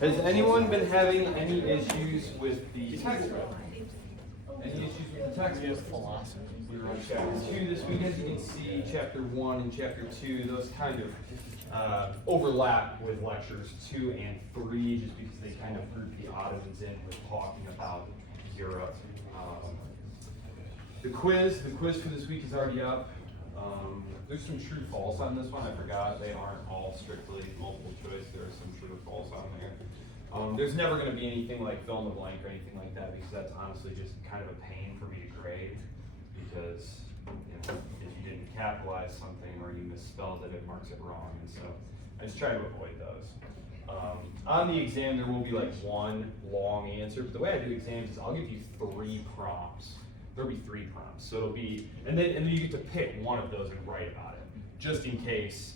Has anyone been having any issues with the text read? Any issues with the text read? We were on chapter 2 this week. As you can see, chapter 1 and chapter 2, those kind of overlap with lectures 2 and 3, just because they kind of group the Ottomans in with talking about Europe. The quiz for this week is already up. There's some true false on this one. I forgot they aren't all strictly multiple choice. There are some true or false on there. There's never going to be anything like fill in the blank or anything like that, because that's honestly just kind of a pain for me to grade. Because if you didn't capitalize something or you misspelled it, it marks it wrong. And so I just try to avoid those. On the exam, there will be like one long answer. But the way I do exams is I'll give you 3 prompts. There'll be 3 prompts. So it'll be, and then you get to pick one of those and write about it, just in case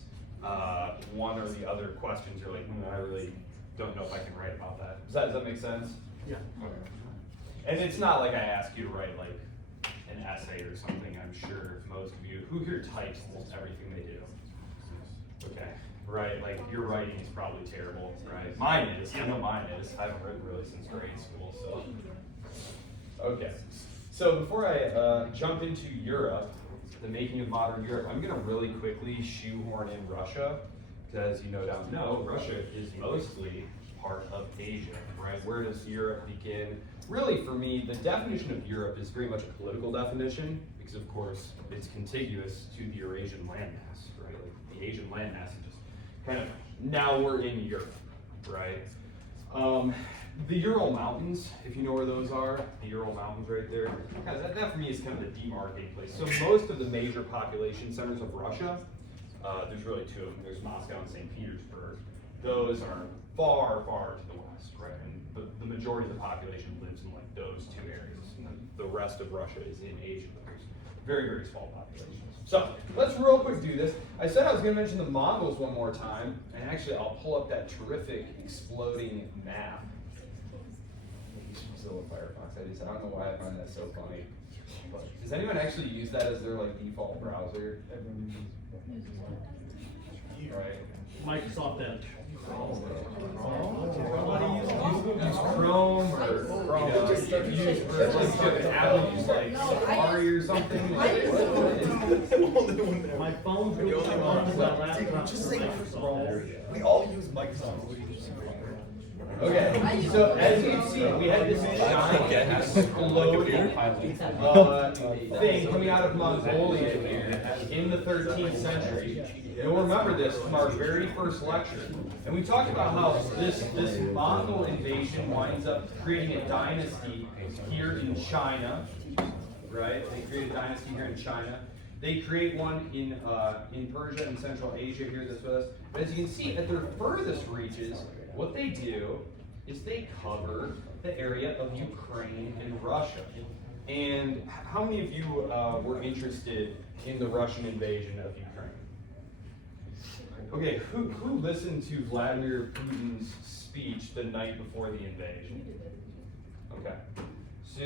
one or the other questions are like, I really don't know if I can write about that. Does that make sense? Yeah. Okay. And it's not like I ask you to write like an essay or something. I'm sure most of you, who here types almost everything they do? Okay, right, like your writing is probably terrible, right? Mine is, I know mine is. I haven't written really since grade school, so. Okay, so before I jump into Europe, the making of modern Europe, I'm gonna really quickly shoehorn in Russia, because you no doubt know, Russia is mostly part of Asia, right? Where does Europe begin? Really, for me, the definition of Europe is very much a political definition, because of course, it's contiguous to the Eurasian landmass, right? Like the Asian landmass is just kind of, now we're in Europe, right? The Ural Mountains, if you know where those are, the Ural Mountains right there, that for me is kind of the demarcating place. So most of the major population centers of Russia, there's really 2 of them. There's Moscow and St. Petersburg. Those are far, far to the west, right? And the majority of the population lives in like those 2 areas. And then the rest of Russia is in Asia. There's very, very small populations. So let's real quick do this. I said I was going to mention the Mongols one more time, and actually I'll pull up that terrific exploding map. Mozilla Firefox. I don't know why I find that so funny. But does anyone actually use that as their like default browser? Right. Microsoft Edge. Use Chrome or use Apple, use like Safari or something. My phone's really on that laptop. Just say Microsoft Edge. we all use Microsoft. Okay, so as you can see, we had this giant exploding thing coming out of Mongolia here in the 13th century. You'll remember this from our very first lecture. And we talked about how this Mongol invasion winds up creating a dynasty here in China, right? They create a dynasty here in China. They create one in Persia and Central Asia here that's with us. But as you can see, at their furthest reaches, what they do is they cover the area of Ukraine and Russia. And how many of you were interested in the Russian invasion of Ukraine? Okay, who listened to Vladimir Putin's speech the night before the invasion? Okay. So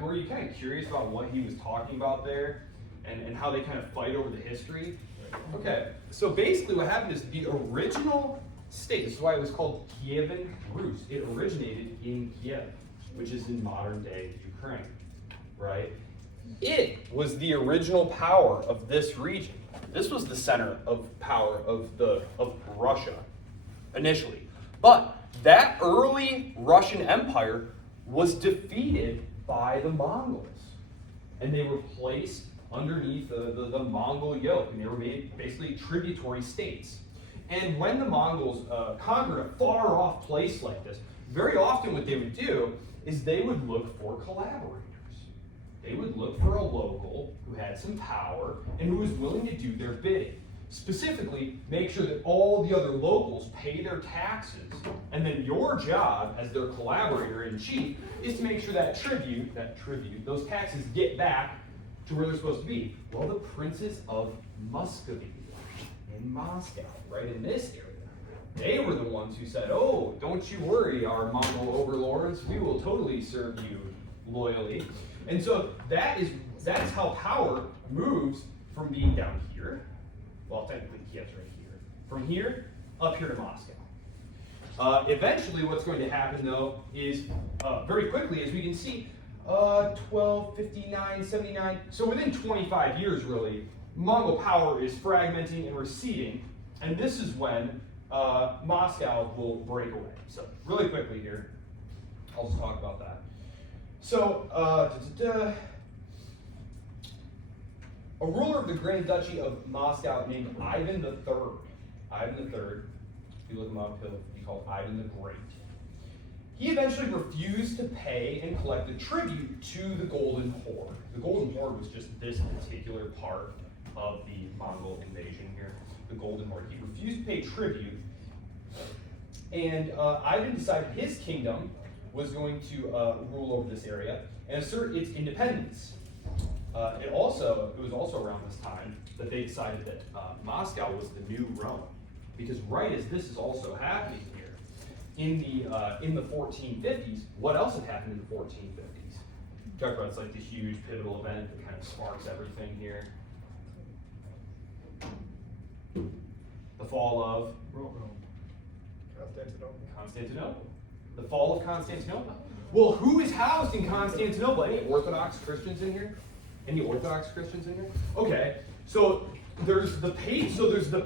were you kind of curious about what he was talking about there and how they kind of fight over the history? Okay, so basically what happened is the original state, this is why it was called Kievan Rus. It originated in Kiev, which is in modern day Ukraine, right? It was the original power of this region. This was the center of power of Russia initially. But that early Russian Empire was defeated by the Mongols. And they were placed underneath the Mongol yoke, and they were made basically tributary states. And when the Mongols conquered a far off place like this, very often what they would do is they would look for collaborators. They would look for a local who had some power and who was willing to do their bidding. Specifically, make sure that all the other locals pay their taxes, and then your job as their collaborator in chief is to make sure that tribute, those taxes get back to where they're supposed to be. Well, the princes of Muscovy in Moscow, right in this area, they were the ones who said, "Oh, don't you worry, our Mongol overlords, we will totally serve you loyally." And so that's how power moves from being down here. Well, technically Kiev's right here. From here up here to Moscow. Eventually, what's going to happen, though, is very quickly, as we can see, 1259, 79. So within 25 years, really, Mongol power is fragmenting and receding, and this is when Moscow will break away. So really quickly here, I'll just talk about that. So, a ruler of the Grand Duchy of Moscow named Ivan III. Ivan III, if you look him up, he'll be called Ivan the Great. He eventually refused to pay and collect the tribute to the Golden Horde. The Golden Horde was just this particular part of the Mongol invasion here, the Golden Horde. He refused to pay tribute, and Ivan decided his kingdom was going to rule over this area and assert its independence. It was also around this time that they decided that Moscow was the new Rome, because right as this is also happening here, in the 1450s, what else had happened in the 1450s? Talk about it's like the huge pivotal event that kind of sparks everything here. The fall of Constantinople. The fall of Constantinople. Well, who is housed in Constantinople? Any Orthodox Christians in here? Any Orthodox Christians in here? Okay, so there's the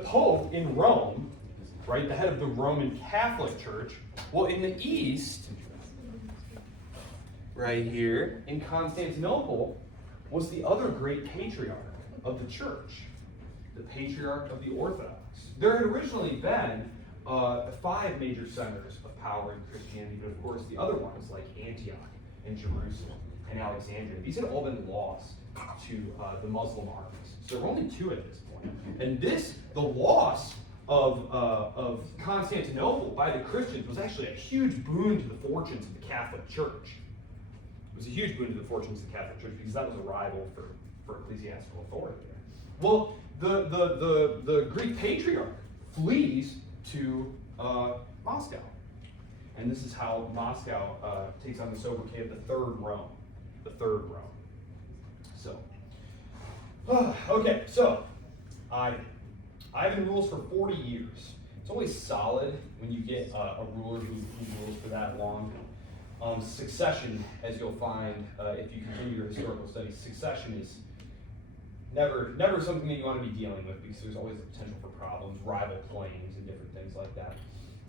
Pope in Rome, right? The head of the Roman Catholic Church. Well, in the east, right here in Constantinople, was the other great patriarch of the church, the patriarch of the Orthodox. There had originally been 5 major centers of power in Christianity, but of course the other ones like Antioch and Jerusalem and Alexandria, these had all been lost to the Muslim armies. So there were only 2 at this point. And the loss of Constantinople by the Christians was actually a huge boon to the fortunes of the Catholic Church. It was a huge boon to the fortunes of the Catholic Church because that was a rival for ecclesiastical authority there. Well, the Greek patriarch flees to Moscow. And this is how Moscow takes on the sobriquet of the Third Rome. The Third Rome. So, okay, so Ivan rules for 40 years. It's always solid when you get a ruler who rules for that long. Succession, as you'll find if you continue your historical studies, succession is never something that you want to be dealing with because there's always the potential for problems, rival claims, and different things like that.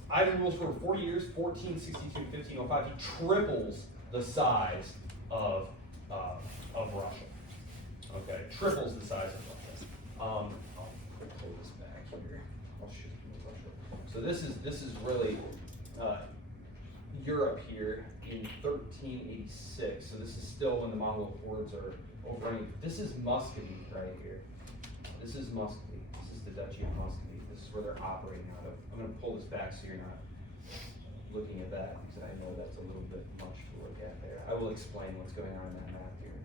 Ivan rules for 40 years, 1462 to 1505. He triples the size of Russia. Okay, triples the size of Russia. I'll pull this back here. I'll show you Russia. So this is really Europe here in 1386. So this is still when the Mongol hordes are overrunning. This is Muscovy right here. This is Muscovy. This is the Duchy of Muscovy. This is where they're operating out of. I'm going to pull this back so you're not looking at that because I know that's a little bit much to look at there. I will explain what's going on in that map here.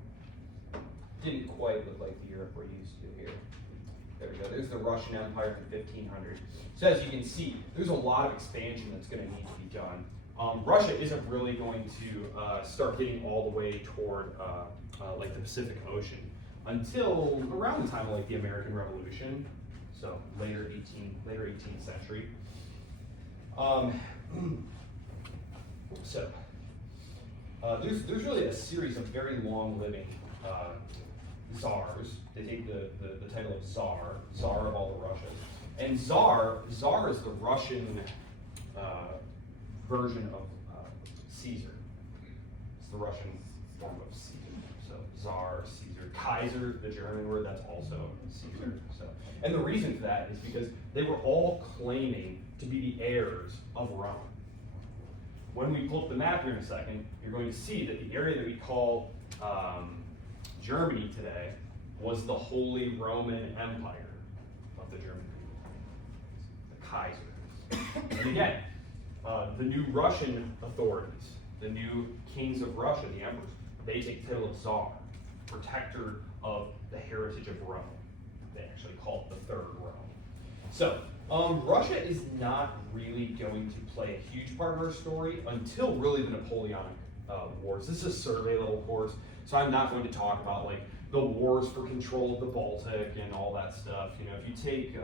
Didn't quite look like the Europe we're used to here. There we go. There's the Russian Empire in 1500. So as you can see, there's a lot of expansion that's going to need to be done. Russia isn't really going to start getting all the way toward like the Pacific Ocean until around the time of like the American Revolution, so later 18th century. There's really a series of very long-living czars. They take the title of czar of all the Russias, and czar is the Russian version of Caesar. It's the Russian form of Caesar. So czar, Caesar, Kaiser, the German word, that's also Caesar. So, and the reason for that is because they were all claiming to be the heirs of Rome. When we pull up the map here in a second, you're going to see that the area that we call Germany today was the Holy Roman Empire of the German people, the Kaiser. And again, the new Russian authorities, the new kings of Russia, the emperors, they take the title of Tsar, protector of the heritage of Rome. They actually call it the Third Rome. So, Russia is not really going to play a huge part of our story until really the Napoleonic Wars. This is a survey level course, so I'm not going to talk about like the wars for control of the Baltic and all that stuff. You know, if you take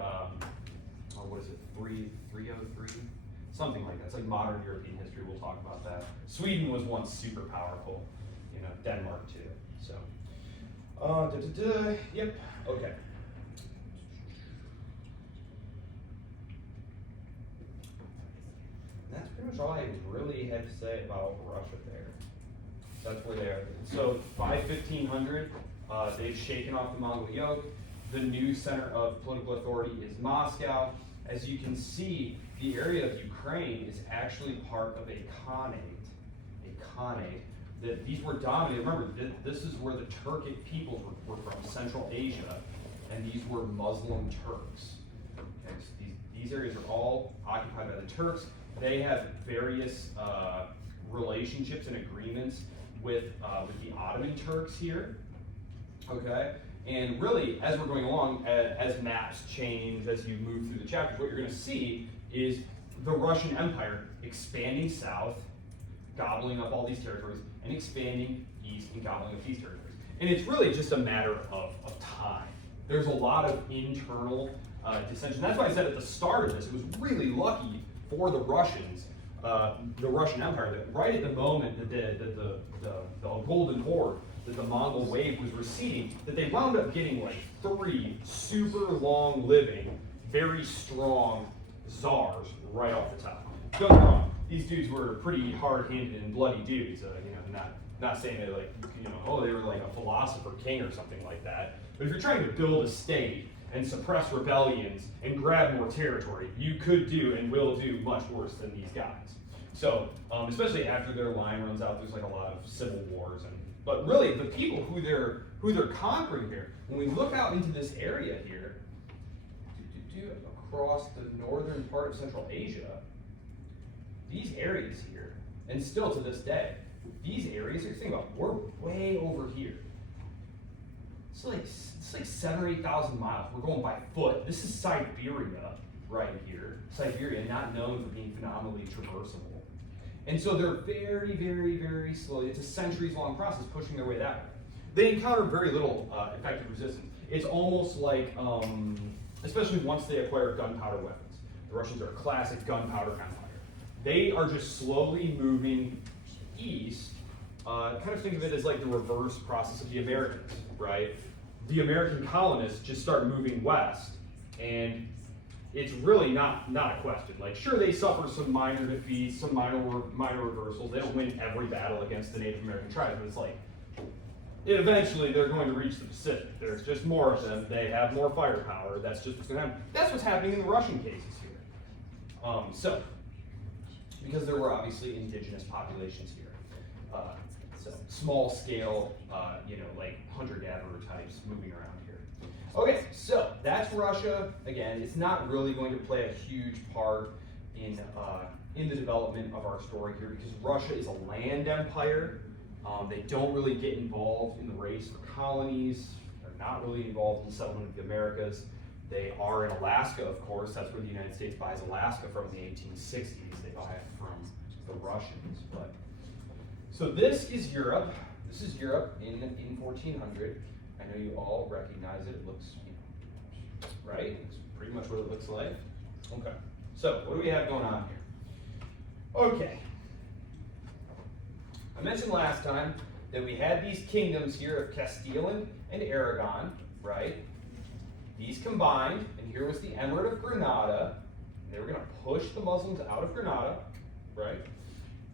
what is it, 303? Something like that. It's like modern European history. We'll talk about that. Sweden was once super powerful. Denmark too. So, yep. Okay. And that's pretty much all I really had to say about Russia there. That's where they are. So by 1500, they've shaken off the Mongol yoke. The new center of political authority is Moscow. As you can see, the area of Ukraine is actually part of a khanate. A khanate. That these were dominated. Remember, this is where the Turkic peoples were from, Central Asia, and these were Muslim Turks. Okay, so these areas are all occupied by the Turks. They have various relationships and agreements with the Ottoman Turks here. Okay, and really, as we're going along, as maps change, as you move through the chapters, what you're going to see is the Russian Empire expanding south, gobbling up all these territories, and expanding east and gobbling up these territories. And it's really just a matter of time. There's a lot of internal dissension. That's why I said at the start of this, it was really lucky for the Russians, the Russian Empire, that right at the moment that the Golden Horde, that the Mongol wave was receding, that they wound up getting like 3 super long living, very strong czars right off the top. Don't get me wrong, these dudes were pretty hard-handed and bloody dudes. Not saying that they were like a philosopher king or something like that. But if you're trying to build a state and suppress rebellions and grab more territory, you could do and will do much worse than these guys. So, especially after their line runs out, there's like a lot of civil wars. But really, the people who they're conquering here, when we look out into this area here, across the northern part of Central Asia, these areas here, and still to this day, these areas, think about, we're way over here. It's like 7,000 or 8,000 miles. We're going by foot. This is Siberia right here. Siberia, not known for being phenomenally traversable. And so they're very, very, very slowly, it's a centuries-long process pushing their way that way. They encounter very little effective resistance. It's almost like, especially once they acquire gunpowder weapons. The Russians are a classic gunpowder empire. They are just slowly moving east. Kind of think of it as like the reverse process of the Americans, right? The American colonists just start moving west, and it's really not a question. Like, sure, they suffer some minor defeats, some minor reversals. They don't win every battle against the Native American tribes, but it's like, eventually they're going to reach the Pacific. There's just more of them. They have more firepower. That's just what's going to happen. That's what's happening in the Russian cases here. Because there were obviously indigenous populations here. So small scale, like hunter-gatherer types moving around here. Okay, so that's Russia. Again, it's not really going to play a huge part in the development of our story here, because Russia is a land empire. They don't really get involved in the race for colonies. They're not really involved in the settlement of the Americas. They are in Alaska, of course. That's where the United States buys Alaska from in the 1860s. They buy it from the Russians. So this is Europe. This is Europe in 1400. I know you all recognize it. It looks, right? It's pretty much what it looks like. Okay. So what do we have going on here? Okay. I mentioned last time that we had these kingdoms here of Castile and Aragon, right? These combined, and here was the Emirate of Granada. They were going to push the Muslims out of Granada, right?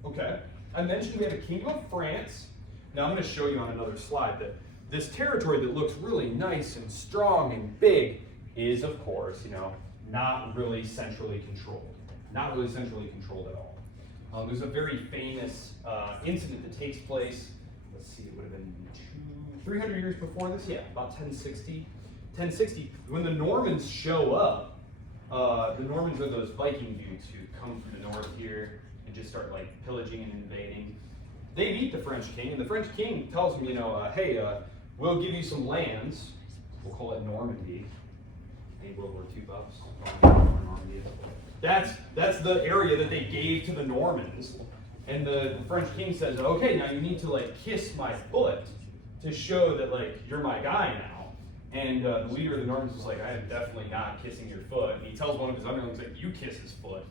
Okay. I mentioned we have a Kingdom of France. Now I'm going to show you on another slide that this territory that looks really nice and strong and big is, of course, not really centrally controlled. Not really centrally controlled at all. There's a very famous incident that takes place, let's see, it would have been 300 years before this? Yeah, about 1060. 1060, when the Normans show up, the Normans are those Viking dudes who come from the north here and just start like pillaging and invading. They meet the French king, and the French king tells them, hey, we'll give you some lands. We'll call it Normandy. Any World War II buffs? Normandy. That's the area that they gave to the Normans. And the French king says, okay, now you need to like kiss my foot to show that like you're my guy now. And the leader of the Normans was like, I am definitely not kissing your foot. And he tells one of his underlings, like, you kiss his foot.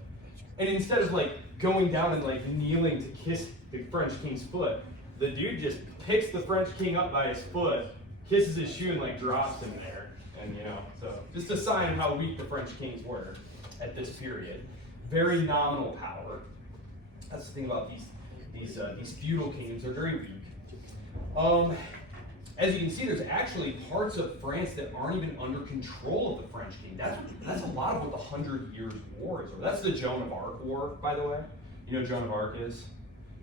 And instead of like going down and like kneeling to kiss the French king's foot, the dude just picks the French king up by his foot, kisses his shoe, and like drops him there. And so just a sign of how weak the French kings were at this period. Very nominal power. That's the thing about these feudal kingdoms; they're very weak. As you can see, there's actually parts of France that aren't even under control of the French king. That's a lot of what the 100 Years' War is. Or that's the Joan of Arc War, by the way. You know what Joan of Arc is?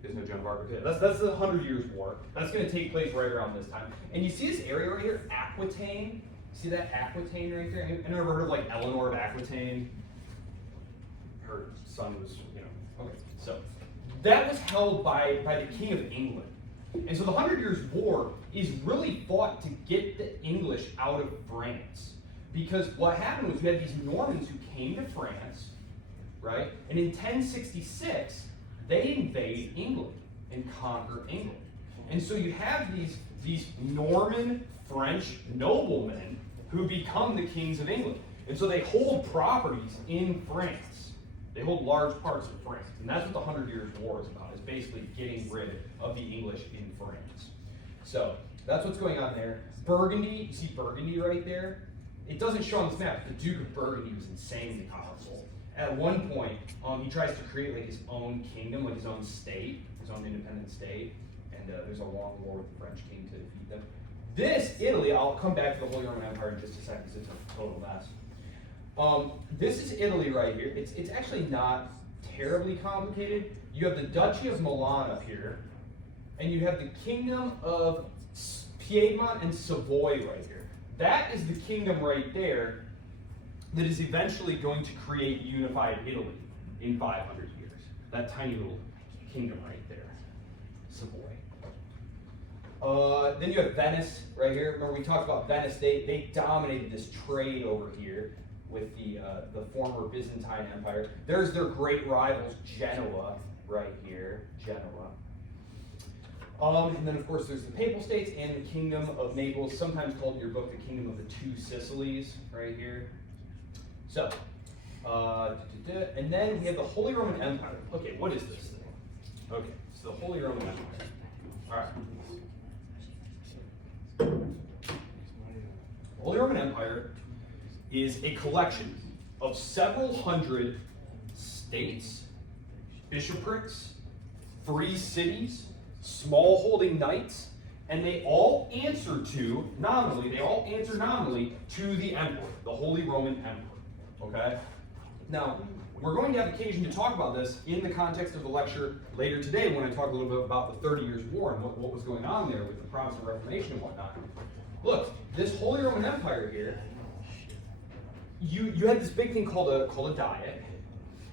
You guys know Joan of Arc? Okay. That's the 100 Years' War. That's going to take place right around this time. And you see this area right here, Aquitaine. See that Aquitaine right there? Anyone ever heard of like Eleanor of Aquitaine? Her son was, okay. So that was held by the King of England. And so the 100 Years' War is really fought to get the English out of France. Because what happened was you had these Normans who came to France, right? And in 1066, they invade England and conquer England. And so you have these Norman French noblemen who become the kings of England. And so they hold properties in France. They hold large parts of France. And that's what the 100 Years' War is about, is basically getting rid of the English in France. So that's what's going on there. Burgundy, you see Burgundy right there? It doesn't show on this map, but the Duke of Burgundy was insanely powerful. At one point, he tries to create like his own kingdom, like his own state, his own independent state, and there's a long war with the French king to defeat them. This, Italy, I'll come back to the Holy Roman Empire in just a second because it's a total mess. This is Italy right here. It's actually not terribly complicated. You have the Duchy of Milan up here, and you have the Kingdom of Piedmont and Savoy right here. That is the kingdom right there that is eventually going to create unified Italy in 500 years. That tiny little kingdom right there, Savoy. Then you have Venice right here. Remember we talked about Venice. They dominated this trade over here with the former Byzantine Empire. There's their great rivals, Genoa, right here, Genoa. And then of course there's the Papal States and the Kingdom of Naples, sometimes called in your book the Kingdom of the Two Sicilies, right here. So, and then we have the Holy Roman Empire. Okay, what is this thing? Okay, it's the Holy Roman Empire. All right. The Holy Roman Empire is a collection of several hundred states, bishoprics, free cities, small holding knights, and they all answer nominally to the emperor, the Holy Roman Emperor. Okay? Now, we're going to have occasion to talk about this in the context of the lecture later today when I talk a little bit about the 30 Years' War and what was going on there with the Protestant Reformation and whatnot. Look, this Holy Roman Empire here, you had this big thing called a diet,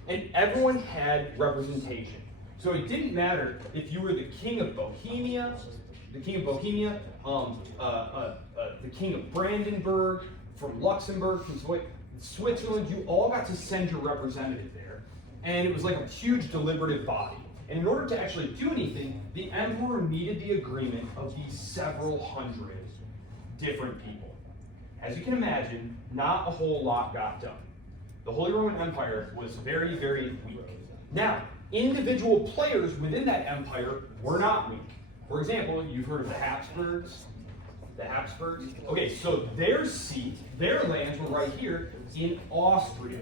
and everyone had representation. So it didn't matter if you were the king of Bohemia, the king of Brandenburg, from Luxembourg, from Switzerland, you all got to send your representative there. And it was like a huge deliberative body. And in order to actually do anything, the emperor needed the agreement of these several hundred different people. As you can imagine, not a whole lot got done. The Holy Roman Empire was very, very weak. Now, individual players within that empire were not weak. For example, you've heard of the Habsburgs. The Habsburgs. Okay, so their seat, their lands were right here in Austria.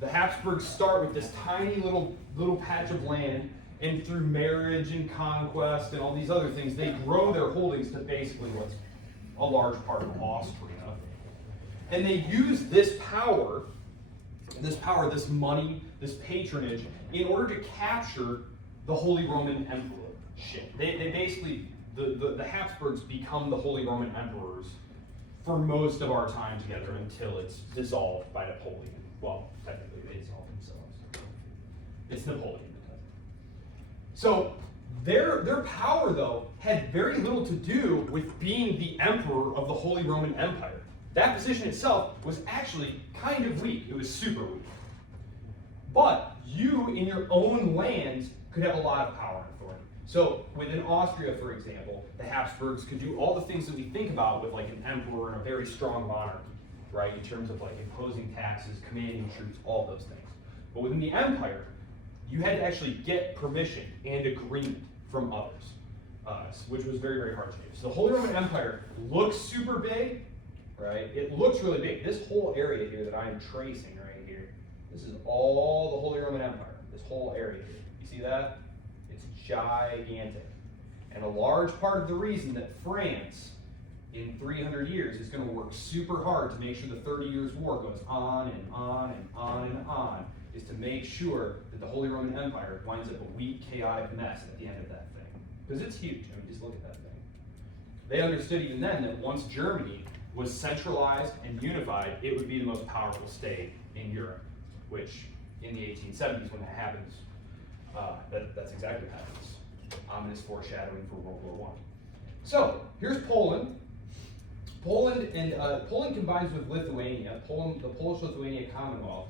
The Habsburgs start with this tiny little patch of land, and through marriage and conquest and all these other things, they grow their holdings to basically what's a large part of Austria. And they use this power, this money, this patronage, in order to capture the Holy Roman Emperorship. They basically, the Habsburgs become the Holy Roman Emperors for most of our time together until it's dissolved by Napoleon. Well, technically they dissolve themselves. It's Napoleon. So their power, though, had very little to do with being the emperor of the Holy Roman Empire. That position itself was actually kind of weak. It was super weak. But you, in your own lands, could have a lot of power and authority. So within Austria, for example, the Habsburgs could do all the things that we think about with like an emperor and a very strong monarchy, right? In terms of like imposing taxes, commanding troops, all those things. But within the empire, you had to actually get permission and agreement from others, which was very, very hard to do. So the Holy Roman Empire looks super big, right? It looks really big. This whole area here that I'm tracing right here, this is all the Holy Roman Empire, this whole area here. You see that? It's gigantic. And a large part of the reason that France, in 300 years, is going to work super hard to make sure the 30 Years' War goes on and on and on and on, is to make sure that the Holy Roman Empire winds up a weak, chaotic mess at the end of that thing. Because it's huge. I mean, just look at that thing. They understood even then that once Germany was centralized and unified, it would be the most powerful state in Europe, which in the 1870s, when that happens, that's exactly what happens. Ominous foreshadowing for World War I. So, here's Poland. Poland combines with Lithuania, the Polish-Lithuania Commonwealth.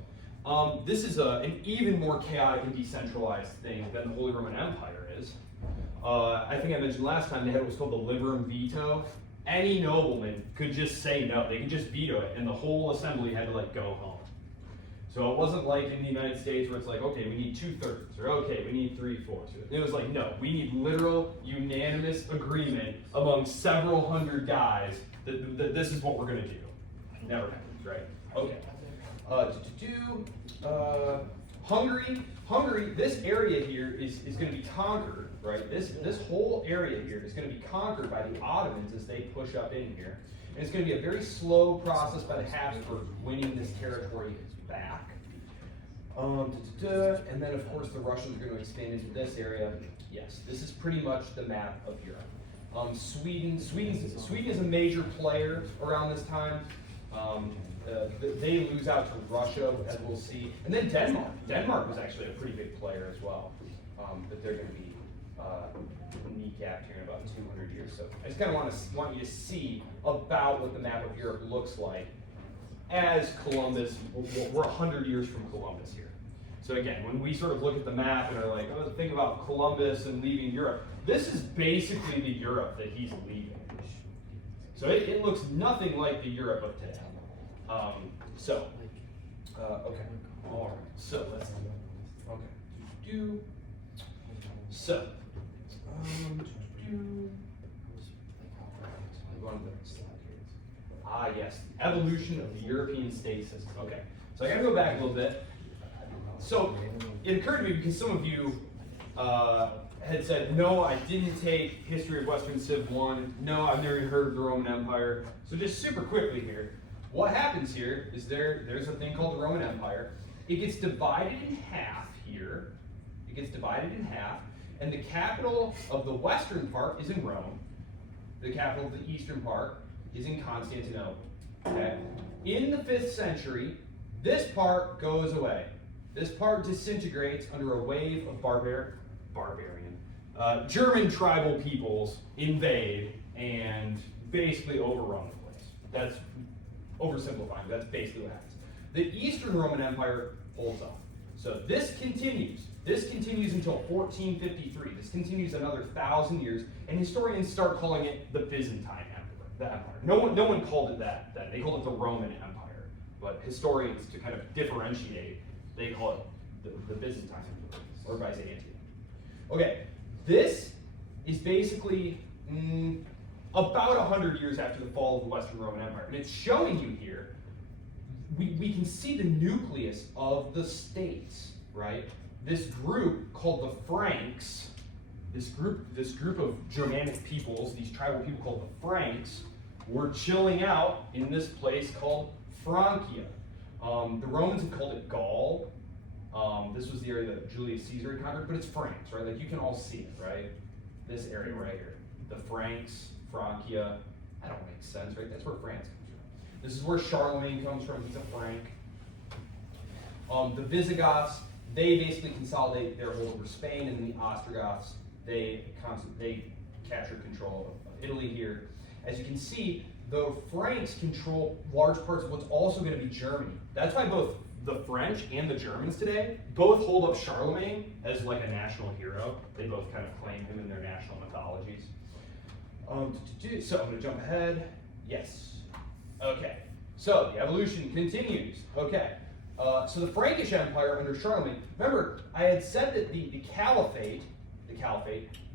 This is an even more chaotic and decentralized thing than the Holy Roman Empire is. I think I mentioned last time they had what's called the Liberum Veto. Any nobleman could just say no. They could just veto it, and the whole assembly had to like go home. So it wasn't like in the United States where it's like, okay, we need 2/3, or okay, we need 3/4. It was like, no, we need literal, unanimous agreement among several hundred guys that this is what we're going to do. Never happens, right? Okay. Hungary, this area here is going to be conquered, right? This whole area here is going to be conquered by the Ottomans as they push up in here. And it's going to be a very slow process by the Habsburgs winning this territory back. And then, of course, the Russians are going to expand into this area. Yes, this is pretty much the map of Europe. Sweden is a major player around this time. They lose out to Russia, as we'll see. And then Denmark. Denmark was actually a pretty big player as well. But they're going to be kneecapped here in about 200 years. So I just kind of want you to see about what the map of Europe looks like as Columbus. We're 100 years from Columbus here. So again, when we sort of look at the map and are like, oh, think about Columbus and leaving Europe, this is basically the Europe that he's leaving. So it looks nothing like the Europe of today. Okay, all right. So let's yes, evolution of the European state system. Okay, so I got to go back a little bit. So it occurred to me because some of you had said, no, I didn't take History of Western Civ 1. No, I've never even heard of the Roman Empire. So just super quickly here, what happens here is there's a thing called the Roman Empire. It gets divided in half here. It gets divided in half, and the capital of the western part is in Rome. The capital of the eastern part is in Constantinople. Okay? In the 5th century, this part goes away. This part disintegrates under a wave of German tribal peoples invade and basically overrun the place. That's oversimplifying. That's basically what happens. The Eastern Roman Empire holds on. So this continues. This continues until 1453. This continues another 1,000 years, and historians start calling it the Byzantine Empire. No one called it that then. They called it the Roman Empire. But historians, to kind of differentiate, they call it the Byzantine Empire, or Byzantium. Okay, this is basically about 100 years after the fall of the Western Roman Empire. And it's showing you here, we can see the nucleus of the states, right? This group called the Franks, this group of Germanic peoples, these tribal people called the Franks, were chilling out in this place called Francia. The Romans had called it Gaul. This was the area that Julius Caesar had conquered, but it's Franks, right? Like you can all see it, right? This area right here. The Franks, Francia, that don't make sense, right? That's where France comes from. This is where Charlemagne comes from, he's a Frank. The Visigoths, they basically consolidate their hold over Spain, and then the Ostrogoths, they capture control of Italy here. As you can see, the Franks control large parts of what's also going to be Germany. That's why both the French and the Germans today both hold up Charlemagne as like a national hero. They both kind of claim him in their national mythologies. So I'm gonna jump ahead. Yes. Okay. So the evolution continues. Okay. So the Frankish Empire under Charlemagne. Remember, I had said that the Caliphate,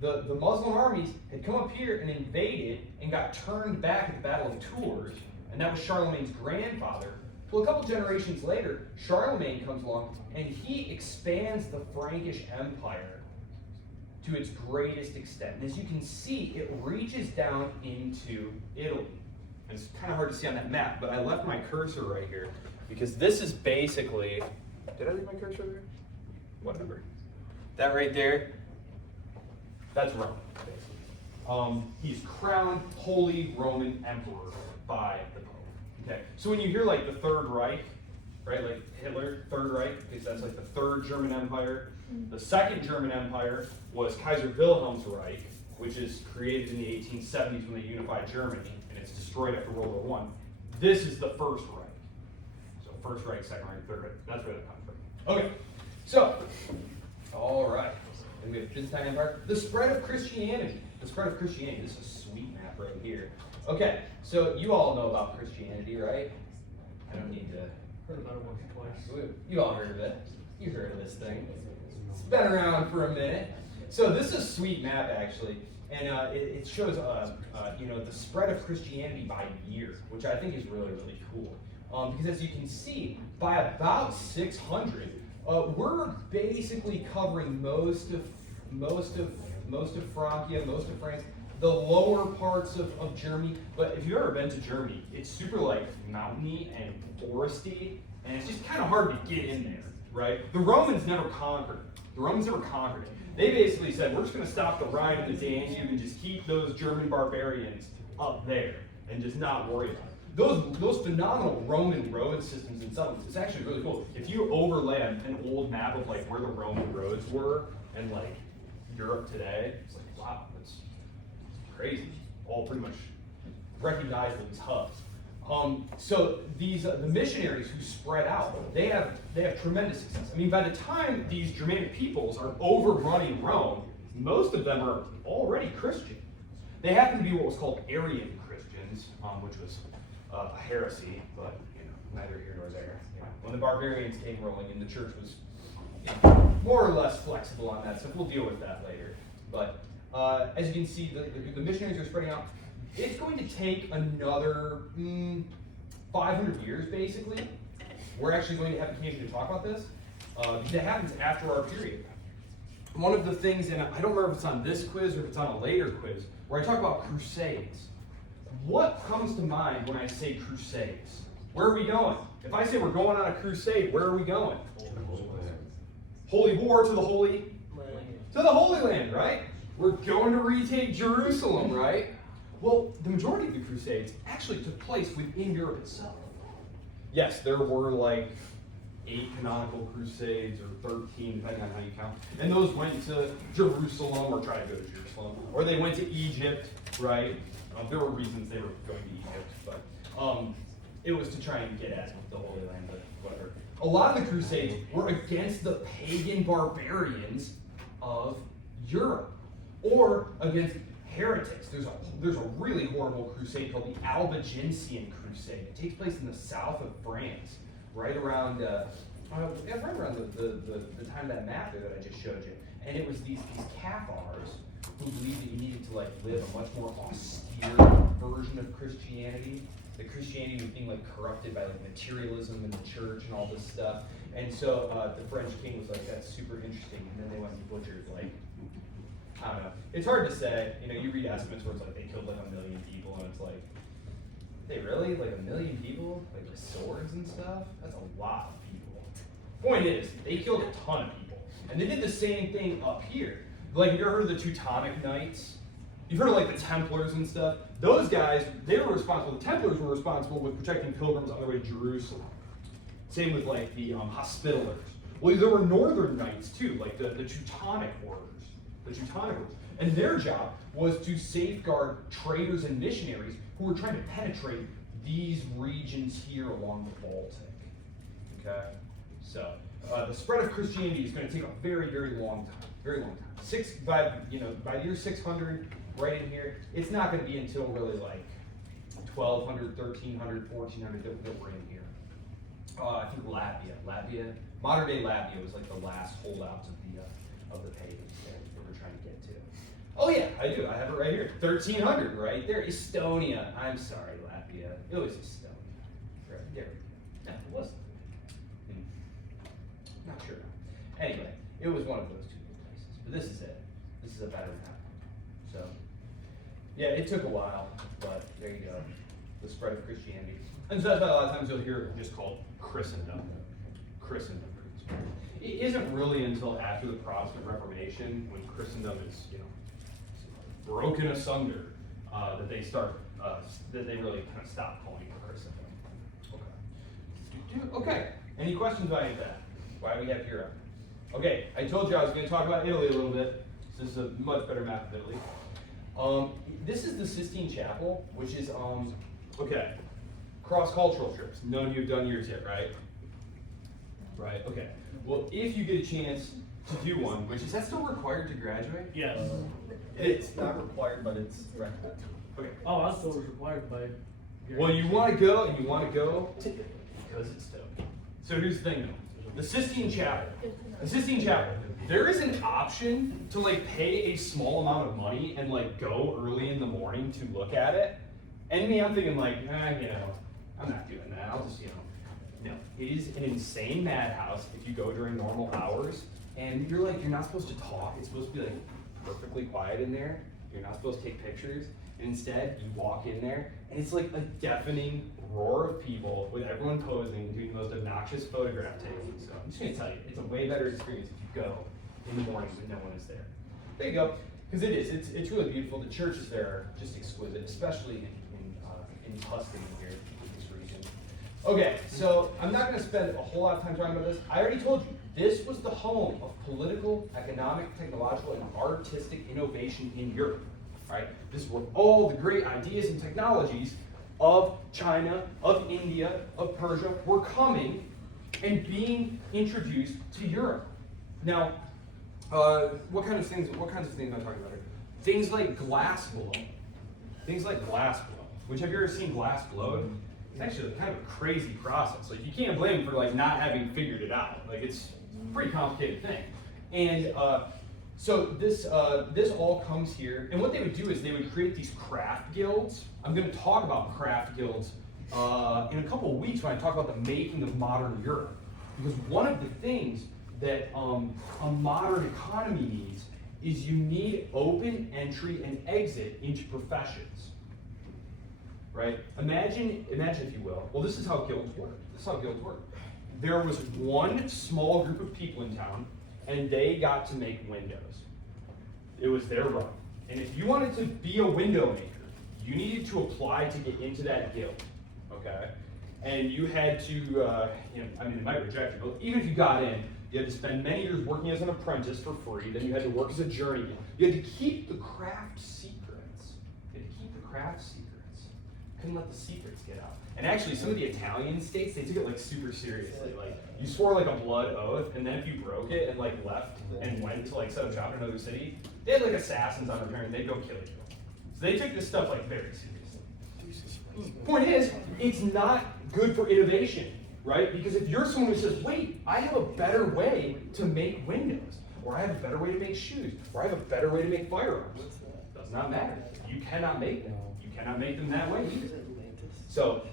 the Muslim armies had come up here and invaded and got turned back at the Battle of Tours, and that was Charlemagne's grandfather. Well, a couple generations later, Charlemagne comes along and he expands the Frankish Empire to its greatest extent. And as you can see, it reaches down into Italy. And it's kind of hard to see on that map, but I left my cursor right here because this is basically, did I leave my cursor there? Whatever. That right there, that's Rome, basically. He's crowned Holy Roman Emperor by the Pope. Okay, so when you hear like the Third Reich, right, like Hitler, Third Reich, because that's like the Third German Empire. The Second German Empire was Kaiser Wilhelm's Reich, which is created in the 1870s when they unified Germany, and it's destroyed after World War I. This is the First Reich. So First Reich, Second Reich, Third Reich, that's where that comes from. Okay, so, all right. Then we have Byzantine Empire. The spread of Christianity. The spread of Christianity. This is a sweet map right here. Okay, so you all know about Christianity, right? I don't need to. Heard about it once or twice. You all heard of it. You heard of this thing. It's been around for a minute. So this is a sweet map actually, and it shows the spread of Christianity by year, which I think is really really cool. Because as you can see, by about 600, we're basically covering most of Francia, most of France, the lower parts of Germany. But if you've ever been to Germany, it's super like mountainy and foresty, and it's just kind of hard to get in there, right? The Romans never conquered it. They basically said, we're just going to stop the Rhine and the Danube and just keep those German barbarians up there and just not worry about it. Those phenomenal Roman road systems and settlements, it's actually really cool. If you overlay an old map of like where the Roman roads were and like Europe today, it's like, wow, that's crazy. All pretty much recognizable as hubs. So the missionaries who spread out, they have tremendous success. I mean, by the time these Germanic peoples are overrunning Rome, most of them are already Christian. They happen to be what was called Arian Christians, which was a heresy, but neither here nor there. When the barbarians came rolling in, the church was more or less flexible on that stuff. We'll deal with that later. But as you can see, the missionaries are spreading out. It's going to take another 500 years, basically. We're actually going to have occasion to talk about this, because it happens after our period. One of the things, and I don't remember if it's on this quiz or if it's on a later quiz, where I talk about crusades. What comes to mind when I say crusades? Where are we going? If I say we're going on a crusade, where are we going? Holy war to the Holy Land. To the Holy Land, right? We're going to retake Jerusalem, right? Well, the majority of the crusades actually took place within Europe itself. Yes, there were like 8 canonical crusades, or 13, depending on how you count. And those went to Jerusalem, or tried to go to Jerusalem. Or they went to Egypt, right? There were reasons they were going to Egypt, but it was to try and get at the Holy Land, but whatever. A lot of the crusades were against the pagan barbarians of Europe, or against heretics. There's a really horrible crusade called the Albigensian Crusade. It takes place in the south of France, right around the time of that map there that I just showed you. And it was these Cathars who believed that you needed to like live a much more austere version of Christianity. That Christianity was being like corrupted by like materialism in the church and all this stuff. And so the French king was like, that's super interesting. And then they went and butchered like, I don't know. It's hard to say. You read estimates where it's like they killed like 1 million people, and it's like, they really? Like 1 million people? Like with swords and stuff? That's a lot of people. Point is, they killed a ton of people. And they did the same thing up here. Like, have you ever heard of the Teutonic Knights? You've heard of like the Templars and stuff? Those guys, they were responsible, the Templars were responsible with protecting pilgrims on their way to Jerusalem. Same with like the Hospitallers. Well, there were Northern Knights too, like the Teutonic orders. And their job was to safeguard traders and missionaries who were trying to penetrate these regions here along the Baltic. Okay? So the spread of Christianity is going to take a very, very long time, very long time. By the year 600, right in here, it's not going to be until really like 1200, 1300, 1400 that we're in here. I think Latvia, modern day Latvia was like the last holdouts of the pagans that we're trying to get to. Oh yeah, I do. I have it right here. 1300, right there. Estonia. I'm sorry, Latvia. It was Estonia. Right there. No, it wasn't. Not sure. Anyway, it was one of those two places. But this is it. This is a better map. So, yeah, it took a while, but there you go. The spread of Christianity. And so that's why a lot of times you'll hear it just called Christendom. Christendom. It isn't really until after the Protestant Reformation, when Christendom is, broken asunder, that they start, that they really kind of stop calling it Christendom. Okay. Okay. Any questions on any of that? Why we have Europe? Okay, I told you I was going to talk about Italy a little bit. This is a much better map of Italy. This is the Sistine Chapel, which is, okay, cross-cultural trips. None of you have done yours yet, right? Right, okay. Well, if you get a chance to do one, which is that still required to graduate? Yes. It's not required, but it's recommended. Okay. Oh, I thought it was required by. Well, you want to go, and you want to go to Italy because it's dope. So here's the thing, though. The Sistine Chapel. The Sistine Chapel. There is an option to like pay a small amount of money and like go early in the morning to look at it. And me, I'm thinking like, I'm not doing that. I'll just, no. It is an insane madhouse if you go during normal hours. And you're not supposed to talk. It's supposed to be like perfectly quiet in there. You're not supposed to take pictures. And instead, you walk in there, and it's like a deafening roar of people with everyone posing, doing the most obnoxious photograph taking. So I'm just gonna tell you, it's a way better experience if you go in the morning when no one is there. There you go, because it is. It's really beautiful. The churches there are just exquisite, especially in Tuscany here, this region. Okay, so I'm not gonna spend a whole lot of time talking about this. I already told you, this was the home of political, economic, technological, and artistic innovation in Europe. Right? This is where all the great ideas and technologies of China, of India, of Persia were coming and being introduced to Europe. Now, what kinds of things am I talking about here? Things like glass blowing. Things like glass blowing. Which, have you ever seen glass blowed? It's actually kind of a crazy process. Like, you can't blame them for not having figured it out. Like, it's a pretty complicated thing. And so this all comes here, and what they would do is they would create these craft guilds. I'm going to talk about craft guilds in a couple of weeks when I talk about the making of modern Europe. Because one of the things that a modern economy needs is you need open entry and exit into professions. Right? Imagine if you will. Well, this is how guilds work. There was one small group of people in town, and they got to make windows. It was their run. And if you wanted to be a window maker, you needed to apply to get into that guild, okay? And you had to, they might reject you, but even if you got in, you had to spend many years working as an apprentice for free, then you had to work as a journeyman. You had to keep the craft secrets. Couldn't let the secrets get out. And actually, some of the Italian states, they took it super seriously. Like, you swore a blood oath, and then if you broke it and left and went to set up shop in another city, they had assassins on return, they'd go kill you. So they took this stuff very seriously. Point is, it's not good for innovation, right? Because if you're someone who says, wait, I have a better way to make windows, or I have a better way to make shoes, or I have a better way to make firearms, does not matter. You cannot make them. You cannot make them that way either. So,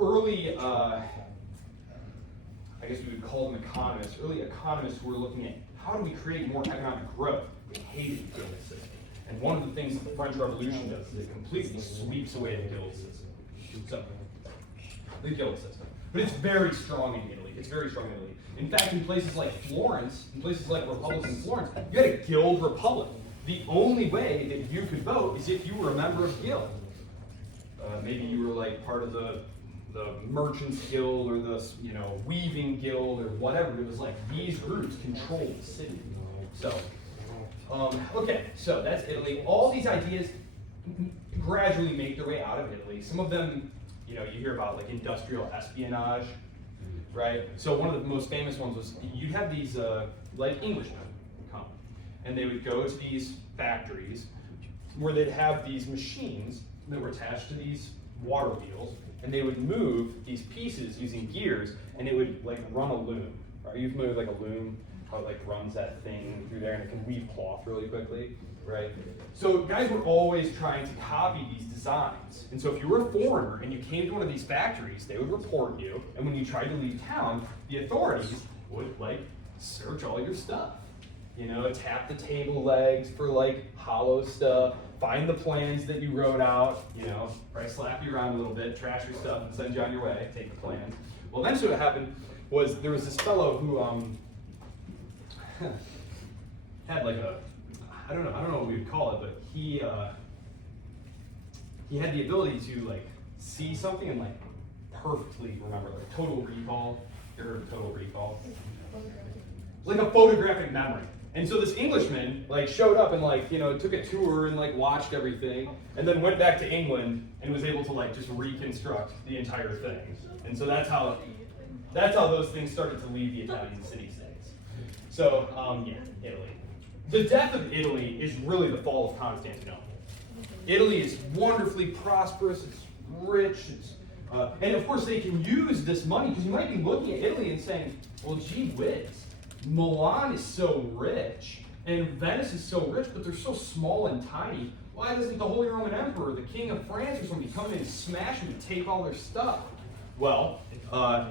early, I guess we would call them economists, early economists who were looking at how do we create more economic growth. They hated the guild system. And one of the things that the French Revolution does is it completely sweeps away the guild system. So, the guild system. But it's very strong in Italy. In fact, in places like Florence, in places like Republican Florence, you had a guild republic. The only way that you could vote is if you were a member of the guild. Maybe you were part of the merchants guild or the weaving guild or whatever. It was these groups controlled the city. So, okay, so that's Italy. All these ideas gradually make their way out of Italy. Some of them, you hear about industrial espionage. right? So one of the most famous ones was you'd have these like Englishmen come, and they would go to these factories where they'd have these machines that were attached to these water wheels, and they would move these pieces using gears, and it would like run a loom. Are you familiar with like a loom? How it like runs that thing through there and it can weave cloth really quickly, right? So guys were always trying to copy these designs. And so if you were a foreigner and you came to one of these factories, they would report you, and when you tried to leave town, the authorities would like search all your stuff. You know, tap the table legs for like hollow stuff, find the plans that you wrote out, you know, probably slap you around a little bit, trash your stuff and send you on your way, take the plans. Well, eventually what happened was there was this fellow who had like a, I don't know what we would call it, but he had the ability to like see something and like perfectly remember, like total recall. You heard of total recall? Like a photographic memory. And so this Englishman like showed up and like, you know, took a tour and like watched everything, and then went back to England and was able to like just reconstruct the entire thing. And so that's how those things started to leave the Italian city-states. So yeah, Italy. The death of Italy is really the fall of Constantinople. Italy is wonderfully prosperous, it's rich, and of course they can use this money, because you might be looking at Italy and saying, well, gee whiz, Milan is so rich, and Venice is so rich, but they're so small and tiny. Why doesn't the Holy Roman Emperor, the King of France or somebody come in and smash them and take all their stuff? Well,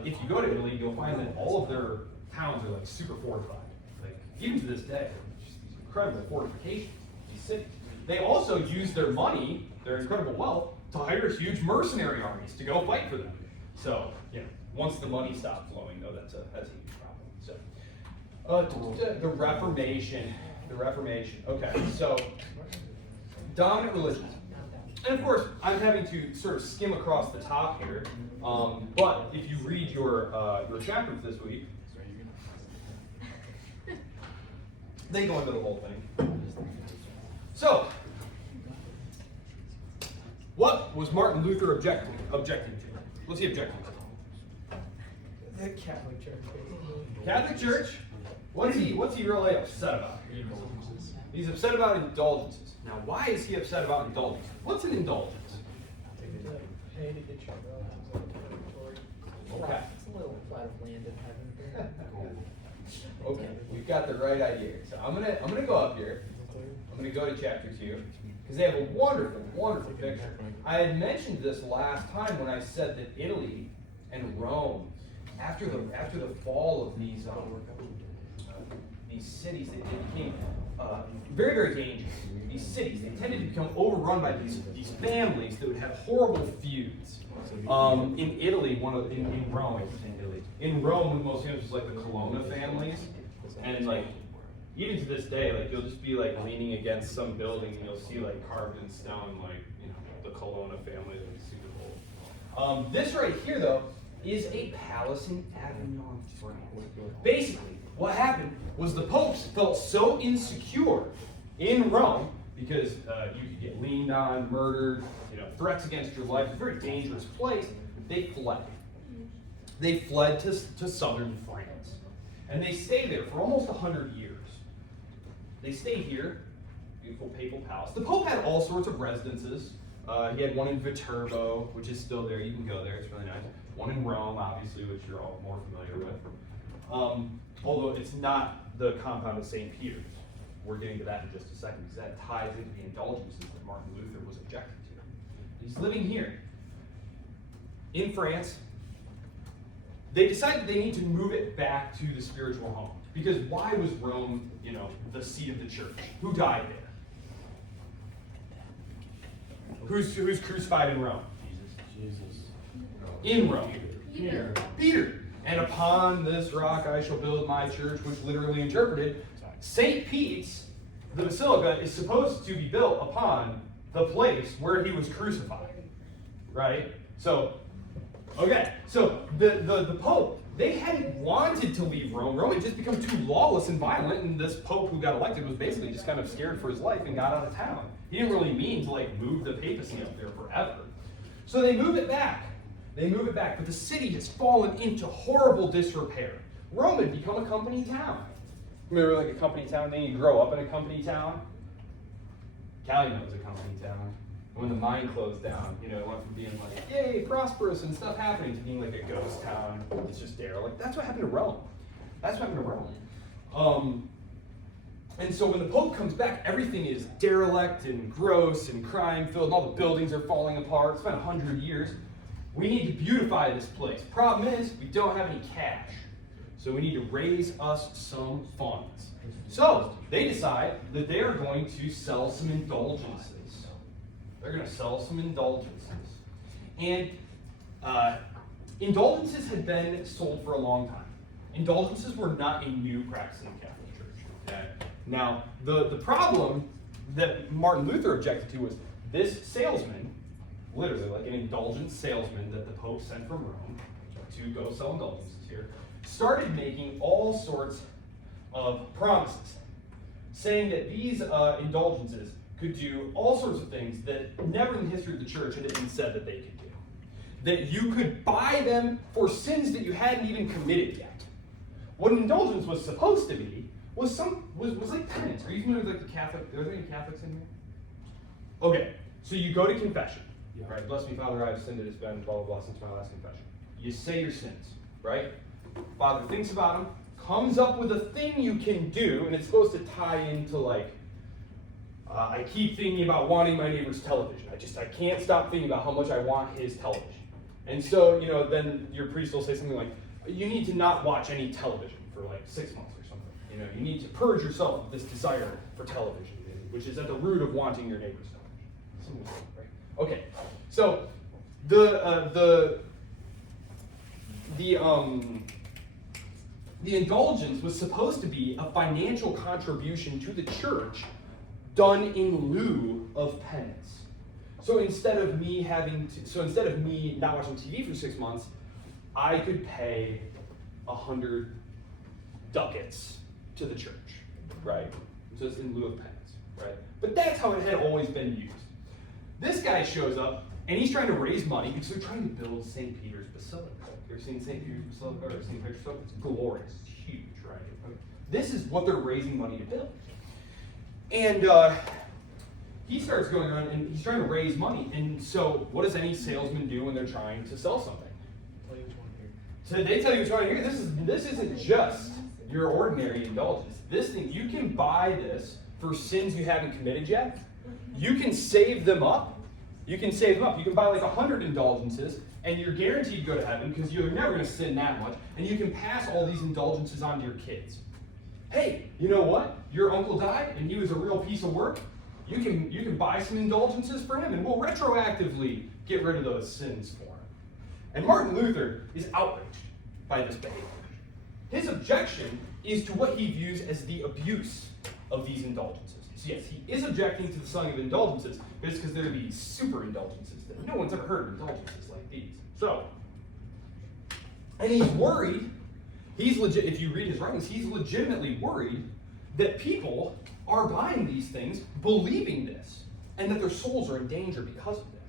if you go to Italy, you'll find that all of their towns are like super fortified. Like, even to this day, just these incredible fortifications, these cities. They also use their money, their incredible wealth, to hire huge mercenary armies to go fight for them. So, yeah, once the money stops flowing, though, that's a huge problem. So, the Reformation. The Reformation. Okay, so dominant religions. And of course, I'm having to sort of skim across the top here. But if you read your chapters this week, they go into the whole thing. So, what was Martin Luther objecting to? What's he objecting to? The Catholic Church, basically. Catholic Church? What's he really upset about? He's upset about indulgences. Now, why is he upset about indulgences? What's an indulgence? Pay to get your relatives out of territory. Okay. It's a little plot of land in heaven. Okay, we've got the right idea. So I'm gonna go up here. I'm gonna go to chapter 2 because they have a wonderful, wonderful picture. I had mentioned this last time when I said that Italy and Rome, after the fall of these cities, they became very, very dangerous. These cities, they tended to become overrun by these families that would have horrible feuds. In Italy, in Rome, the most famous was like the Colonna families, and like even to this day, like you'll just be like leaning against some building and you'll see like carved in stone, like, you know, the Colonna family. That's super cool. This right here, though, is a palace in Avignon, France. Basically, what happened was the popes felt so insecure in Rome because you could get leaned on, murdered, you know, threats against your life. It's a very dangerous place. They fled. They fled to southern France, and they stayed there for almost 100 years. They stayed here, beautiful papal palace. The Pope had all sorts of residences. He had one in Viterbo, which is still there. You can go there; it's really nice. One in Rome, obviously, which you're all more familiar with. Although it's not the compound of St. Peter's. We're getting to that in just a second, because that ties into the indulgences that Martin Luther was objecting to. He's living here in France. They decided they need to move it back to the spiritual home. Because why was Rome, you know, the seat of the church? Who died there? Who's crucified in Rome? Jesus. In Rome. Peter. And upon this rock I shall build my church, which literally interpreted, St. Pete's, the basilica, is supposed to be built upon the place where he was crucified. Right? So, okay. So the Pope, they hadn't wanted to leave Rome. Rome had just become too lawless and violent, and this Pope who got elected was basically just kind of scared for his life and got out of town. He didn't really mean to like move the papacy up there forever. So they move it back. They move it back, but the city has fallen into horrible disrepair. Rome had become a company town. Remember like a company town? Then you grow up in a company town. Calumet was a company town. When the mine closed down, it went from being like, yay, prosperous and stuff happening, to being like a ghost town. It's just derelict. That's what happened to Rome. That's what happened to Rome. And so when the Pope comes back, everything is derelict and gross and crime-filled, and all the buildings are falling apart. It's been 100 years. We need to beautify this place. Problem is, we don't have any cash. So we need to raise us some funds. So they decide that they are going to sell some indulgences. They're going to sell some indulgences. And indulgences had been sold for a long time. Indulgences were not a new practice in the Catholic Church. Okay? Now, the problem that Martin Luther objected to was this salesman, literally like an indulgence salesman that the Pope sent from Rome to go sell indulgences here, started making all sorts of promises, saying that these indulgences could do all sorts of things that never in the history of the church had it been said that they could do. That you could buy them for sins that you hadn't even committed yet. What an indulgence was supposed to be was like penance. Are you familiar with like the Catholic? Are there any Catholics in here? Okay, so you go to confession. Right? Bless me, Father, I have sinned. It has been blah blah blah since my last confession. You say your sins, right? Father thinks about them, comes up with a thing you can do, and it's supposed to tie into like, I keep thinking about wanting my neighbor's television. I can't stop thinking about how much I want his television. And so, then your priest will say something like, you need to not watch any television for like 6 months or something. You need to purge yourself of this desire for television, which is at the root of wanting your neighbor's television. Something like that, right? Okay, so the indulgence was supposed to be a financial contribution to the church done in lieu of penance. So instead of me not watching TV for 6 months, I could pay 100 ducats to the church, right? So it's in lieu of penance, right? But that's how it had always been used. This guy shows up, and he's trying to raise money because they're trying to build St. Peter's Basilica. You ever seen St. Peter's Basilica or St. Peter's Basilica? It's glorious. It's huge, right? Okay. This is what they're raising money to build. And he starts going on, and he's trying to raise money. And so what does any salesman do when they're trying to sell something? Tell you which one here. So they tell you which one here. This isn't just your ordinary indulgence. This thing, you can buy this for sins you haven't committed yet. You can save them up. You can buy like 100 indulgences, and you're guaranteed to go to heaven because you're never going to sin that much. And you can pass all these indulgences on to your kids. Hey, you know what? Your uncle died, and he was a real piece of work. You can buy some indulgences for him, and we'll retroactively get rid of those sins for him. And Martin Luther is outraged by this behavior. His objection is to what he views as the abuse of these indulgences. So yes, he is objecting to the selling of indulgences, but it's because there are these super indulgences that no one's ever heard of indulgences like these. So, and he's worried, if you read his writings, he's legitimately worried that people are buying these things, believing this, and that their souls are in danger because of this.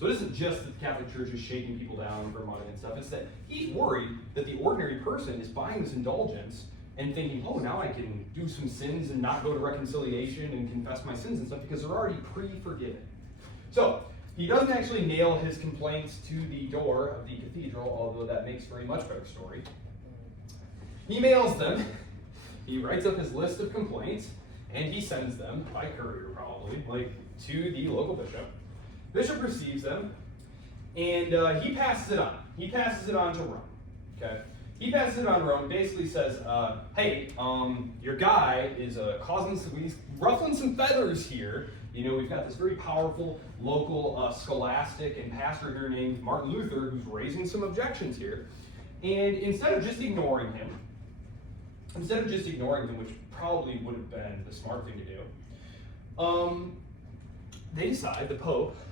So it isn't just that the Catholic Church is shaking people down for money and stuff, it's that he's worried that the ordinary person is buying this indulgence and thinking, oh, now I can do some sins and not go to reconciliation and confess my sins and stuff because they're already pre-forgiven. So, he doesn't actually nail his complaints to the door of the cathedral, although that makes for a much better story. He mails them, he writes up his list of complaints, and he sends them, by courier probably, to the local bishop. Bishop receives them, and he passes it on. He passes it on to Rome, okay? He passes it on to Rome, basically says, hey, your guy is he's ruffling some feathers here. We've got this very powerful local scholastic and pastor here named Martin Luther who's raising some objections here. And instead of just ignoring him, which probably would have been the smart thing to do,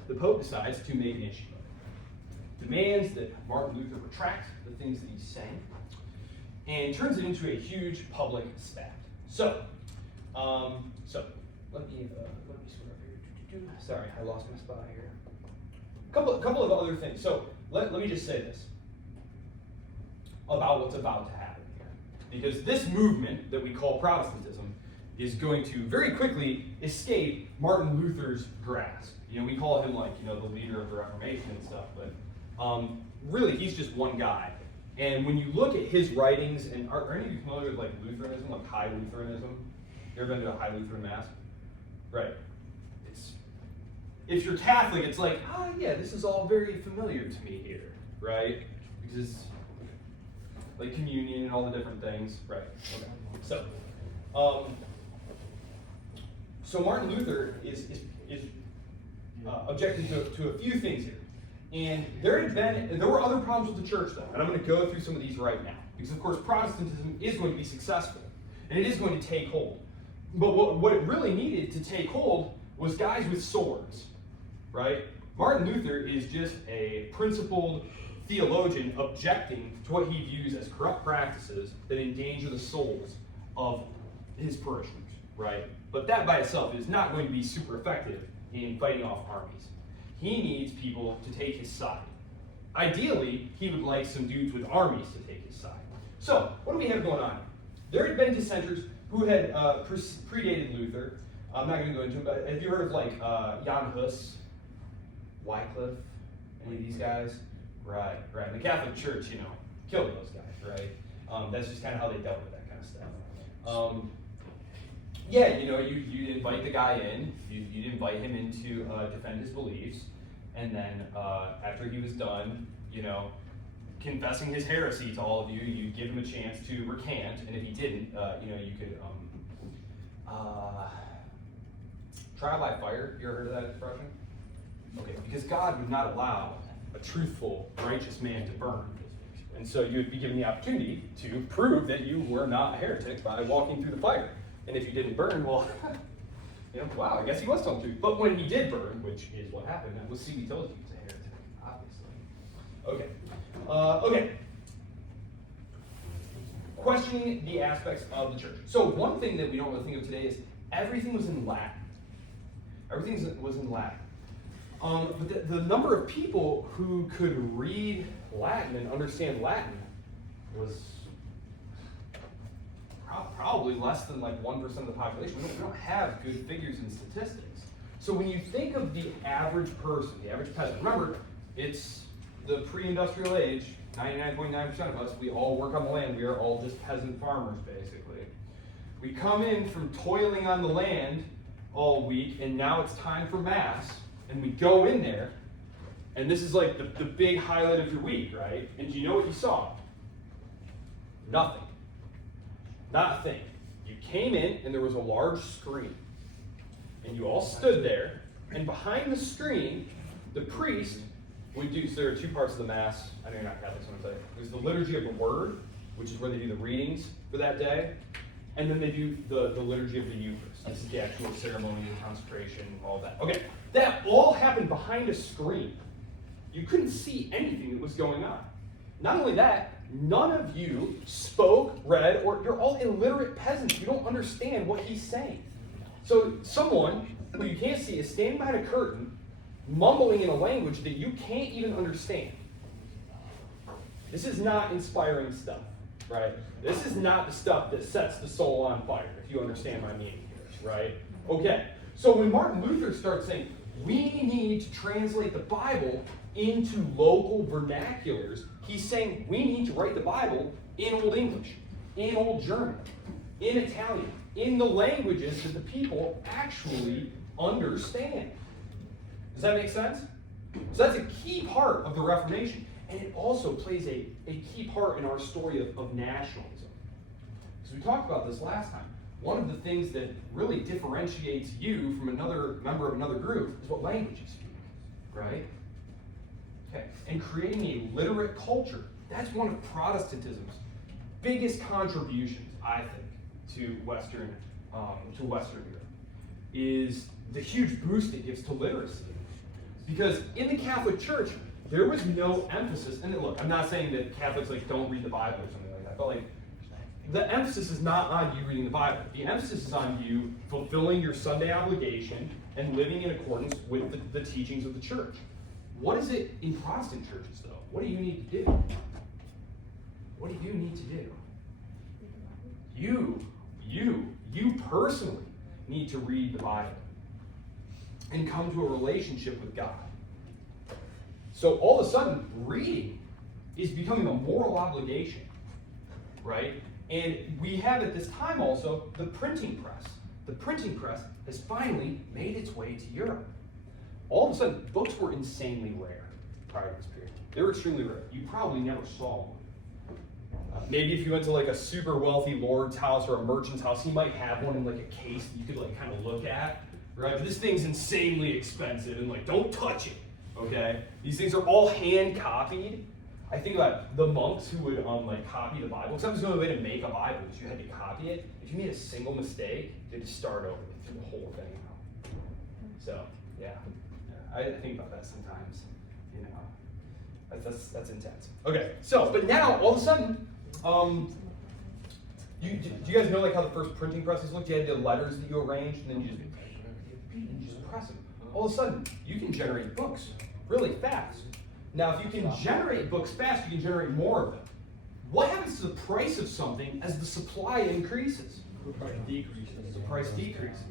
the Pope decides to make an issue of it. Demands that Martin Luther retract the things that he's saying, and turns it into a huge public spat. So let me sort of here. Sorry, I lost my spot here. couple of other things. So let me just say this about what's about to happen here. Because this movement that we call Protestantism is going to very quickly escape Martin Luther's grasp. You know, we call him like, you know, the leader of the Reformation and stuff, but really he's just one guy. And when you look at his writings, and are any of you familiar with like Lutheranism, like High Lutheranism? You ever been to a High Lutheran Mass? Right. If you're Catholic, it's like, yeah, this is all very familiar to me here, right? Because like communion and all the different things, right? Okay. So Martin Luther is objecting to a few things here. And there were other problems with the church, though, and I'm going to go through some of these right now. Because, of course, Protestantism is going to be successful, and it is going to take hold. But what it really needed to take hold was guys with swords, right? Martin Luther is just a principled theologian objecting to what he views as corrupt practices that endanger the souls of his parishioners, right? But that by itself is not going to be super effective in fighting off armies. He needs people to take his side. Ideally, he would like some dudes with armies to take his side. So, what do we have going on? There had been dissenters who had predated Luther. I'm not going to go into it, but have you heard of like Jan Hus, Wycliffe, any of these guys? Right. The Catholic Church, you know, killed those guys, right? That's just kind of how they dealt with that kind of stuff. Yeah, you know, you'd invite the guy in, you'd invite him in to defend his beliefs, and then after he was done, you know, confessing his heresy to all of you, you'd give him a chance to recant, and if he didn't, you know, you could trial by fire. You ever heard of that expression? Okay, because God would not allow a truthful, righteous man to burn. And so you would be given the opportunity to prove that you were not a heretic by walking through the fire. And if you didn't burn, well, you know, wow, I guess he was telling the truth. But when he did burn, which is what happened, that was, see, we told you he was a heretic, obviously. Okay. Questioning the aspects of the church. So one thing that we don't really think of today is everything was in Latin. Everything was in Latin. But the number of people who could read Latin and understand Latin was probably less than like 1% of the population. We don't have good figures and statistics. So when you think of the average person, the average peasant, remember, it's the pre-industrial age, 99.9% of us, we all work on the land. We are all just peasant farmers, basically. We come in from toiling on the land all week, and now it's time for Mass, and we go in there, and this is like the big highlight of your week, right? And do you know what you saw? Nothing. Not a thing. You came in, and there was a large screen. And you all stood there, and behind the screen, the priest would do, so there are two parts of the Mass. I know you're not Catholic, so I'm going to say. There's the liturgy of the Word, which is where they do the readings for that day. And then they do the liturgy of the Eucharist. This is the actual ceremony, the consecration, all that. Okay, that all happened behind a screen. You couldn't see anything that was going on. Not only that, none of you spoke, read, or you're all illiterate peasants. You don't understand what he's saying. So someone who you can't see is standing behind a curtain, mumbling in a language that you can't even understand. This is not inspiring stuff, right? This is not the stuff that sets the soul on fire, if you understand my meaning here, right? Okay, so when Martin Luther starts saying, we need to translate the Bible into local vernaculars, he's saying we need to write the Bible in Old English, in Old German, in Italian, in the languages that the people actually understand. Does that make sense? So that's a key part of the Reformation. And it also plays a key part in our story of nationalism. Because we talked about this last time. One of the things that really differentiates you from another member of another group is what language you speak, right? Okay. And creating a literate culture, that's one of Protestantism's biggest contributions, I think, to Western Europe, is the huge boost it gives to literacy. Because in the Catholic Church, there was no emphasis, and look, I'm not saying that Catholics don't read the Bible or something like that, but the emphasis is not on you reading the Bible. The emphasis is on you fulfilling your Sunday obligation and living in accordance with the teachings of the church. What is it in Protestant churches, though? What do you need to do? What do you need to do? You personally need to read the Bible and come to a relationship with God. So all of a sudden, reading is becoming a moral obligation, right? And we have at this time also the printing press. The printing press has finally made its way to Europe. All of a sudden, books were insanely rare prior to this period. They were extremely rare. You probably never saw one. Maybe if you went to like a super wealthy lord's house or a merchant's house, he might have one in like a case that you could like kind of look at, right? But this thing's insanely expensive and like, don't touch it, okay? These things are all hand copied. I think about the monks who would like copy the Bible. Because that was the only way to make a Bible, is you had to copy it. If you made a single mistake, you had to start over and throw the whole thing out. So yeah, I think about that sometimes. You know, that's intense. Okay, so but now all of a sudden, do you guys know like how the first printing presses looked? You had the letters that you arranged, and then you just press them. All of a sudden, you can generate books really fast. Now, if you can generate books fast, you can generate more of them. What happens to the price of something as the supply increases? The price decreases. The price decreases.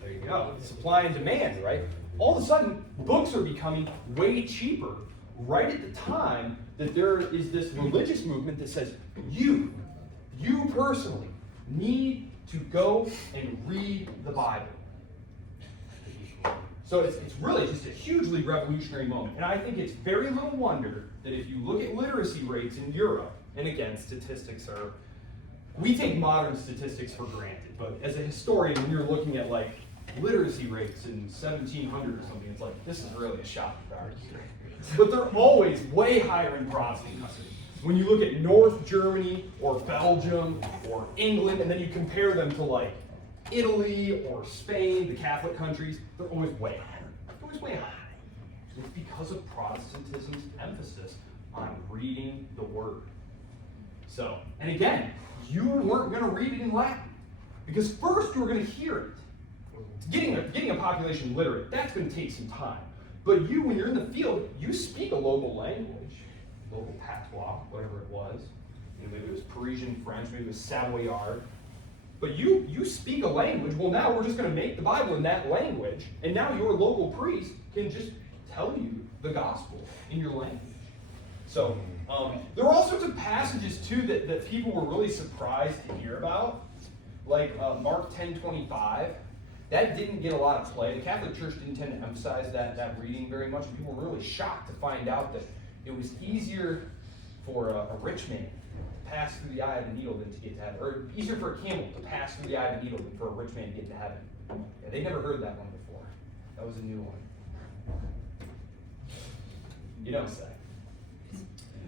There you go. Supply and demand, right? All of a sudden, books are becoming way cheaper right at the time that there is this religious movement that says, you personally need to go and read the Bible. So it's really just a hugely revolutionary moment. And I think it's very little wonder that if you look at literacy rates in Europe, and again, statistics are, we take modern statistics for granted, but as a historian, when you're looking at like literacy rates in 1700 or something, it's like, this is really a shocking fact. But they're always way higher in Protestant countries. When you look at North Germany or Belgium or England, and then you compare them to like Italy or Spain, the Catholic countries, they're always way higher. They're always way higher. It's because of Protestantism's emphasis on reading the Word. So, and again, you weren't going to read it in Latin, because first you were going to hear it. Getting a population literate, that's going to take some time. But you, when you're in the field, you speak a local language, local patois, whatever it was. You know, maybe it was Parisian French, maybe it was Savoyard. But you speak a language. Well, now we're just going to make the Bible in that language, and now your local priest can just tell you the gospel in your language. So there were all sorts of passages too that people were really surprised to hear about, like Mark 10:25. That didn't get a lot of play. The Catholic Church didn't tend to emphasize that reading very much. People were really shocked to find out that it was easier for a rich man to pass through the eye of the needle than to get to heaven, or easier for a camel to pass through the eye of the needle than for a rich man to get to heaven. Yeah, they never heard that one before. That was a new one. You don't say.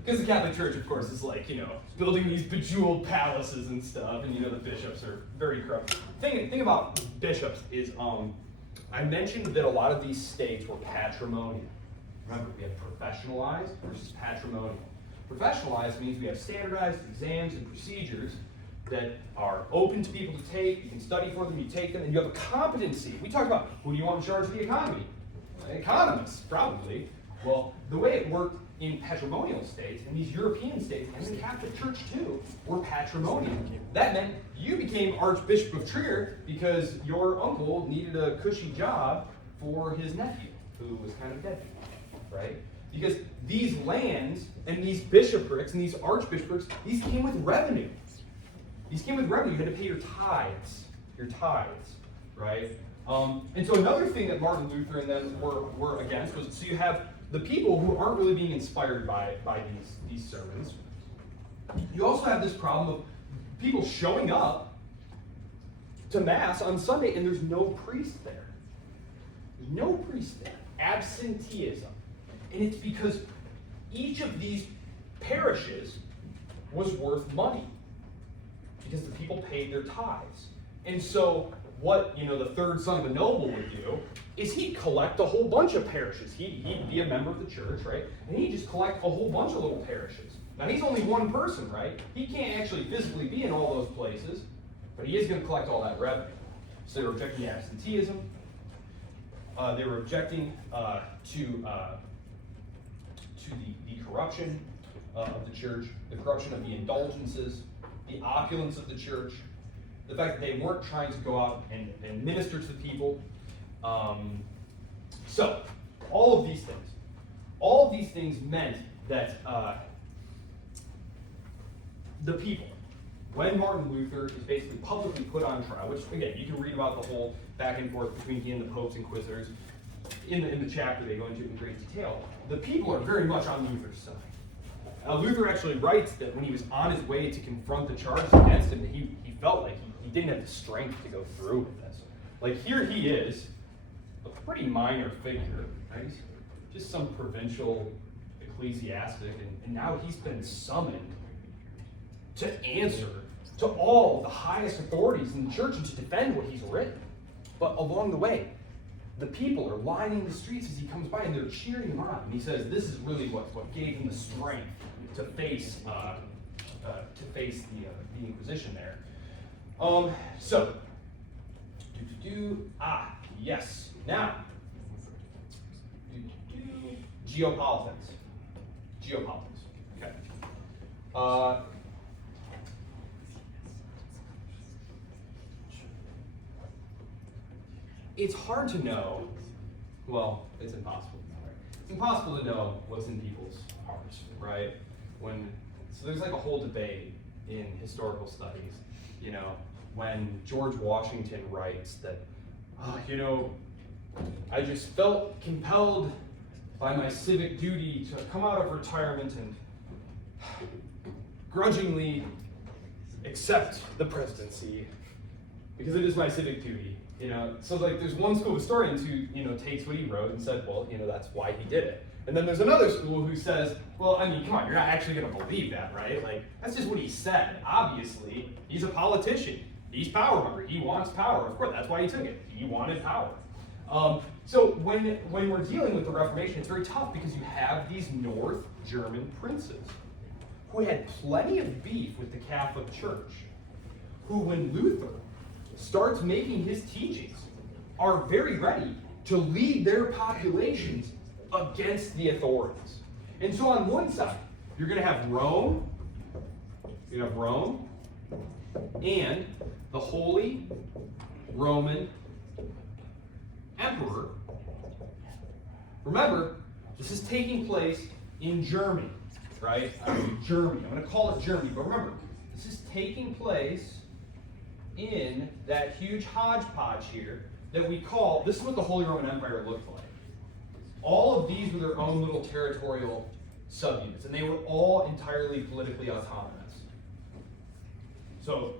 Because the Catholic Church, of course, is like, you know, building these bejeweled palaces and stuff, and you know the bishops are very corrupt. Thing about bishops is, I mentioned that a lot of these states were patrimonial. Remember, we have professionalized versus patrimonial. Professionalized means we have standardized exams and procedures that are open to people to take. You can study for them, you take them, and you have a competency. We talk about, who do you want in charge of the economy? Economists, probably. Well, the way it worked in patrimonial states, and these European states, and the Catholic Church too, were patrimonial. That meant you became Archbishop of Trier because your uncle needed a cushy job for his nephew, who was kind of dead, right? Because these lands and these bishoprics and these archbishoprics, these came with revenue. These came with revenue. You had to pay your tithes, right? And so another thing that Martin Luther and them were against was, so you have the people who aren't really being inspired by these sermons. You also have this problem of people showing up to Mass on Sunday and there's no priest there. There's no priest there. Absenteeism. And it's because each of these parishes was worth money because the people paid their tithes. And so what, the third son of a noble would do is he'd collect a whole bunch of parishes. He'd be a member of the church, right? And he'd just collect a whole bunch of little parishes. Now, he's only one person, right? He can't actually physically be in all those places, but he is going to collect all that revenue. So they were objecting to absenteeism. They were objecting to to the corruption of the church, the corruption of the indulgences, the opulence of the church, the fact that they weren't trying to go out and minister to the people. So, all of these things meant that the people, when Martin Luther is basically publicly put on trial, which again, you can read about the whole back and forth between he and the Pope's inquisitors. In the chapter, they go into it in great detail. The people are very much on Luther's side. Luther actually writes that when he was on his way to confront the charges against him, he felt like he didn't have the strength to go through with this. Like, here he is, a pretty minor figure, right? He's just some provincial ecclesiastic, and now he's been summoned to answer to all the highest authorities in the church and to defend what he's written. But along the way, the people are lining the streets as he comes by, and they're cheering him on. And he says this is really what gave him the strength to face the Inquisition there. Yes. Now, geopolitics. Okay. It's hard to know, well, it's impossible. It's impossible to know what's in people's hearts, right? So there's like a whole debate in historical studies, when George Washington writes that, I just felt compelled by my civic duty to come out of retirement and grudgingly accept the presidency because it is my civic duty. So like there's one school of historians who, takes what he wrote and said, well, that's why he did it. And then there's another school who says, well, I mean, come on, you're not actually going to believe that, right? Like, that's just what he said. Obviously, he's a politician. He's power hungry. He wants power. Of course, that's why he took it. He wanted power. So when we're dealing with the Reformation, it's very tough because you have these North German princes who had plenty of beef with the Catholic Church, who, when Luther starts making his teachings, are very ready to lead their populations against the authorities. And so on one side, you're going to have Rome, and the Holy Roman Emperor. Remember, this is taking place in Germany, right? Germany. I'm going to call it Germany, but remember, this is taking place in that huge hodgepodge here that we call, this is what the Holy Roman Empire looked like. All of these were their own little territorial subunits, and they were all entirely politically autonomous. So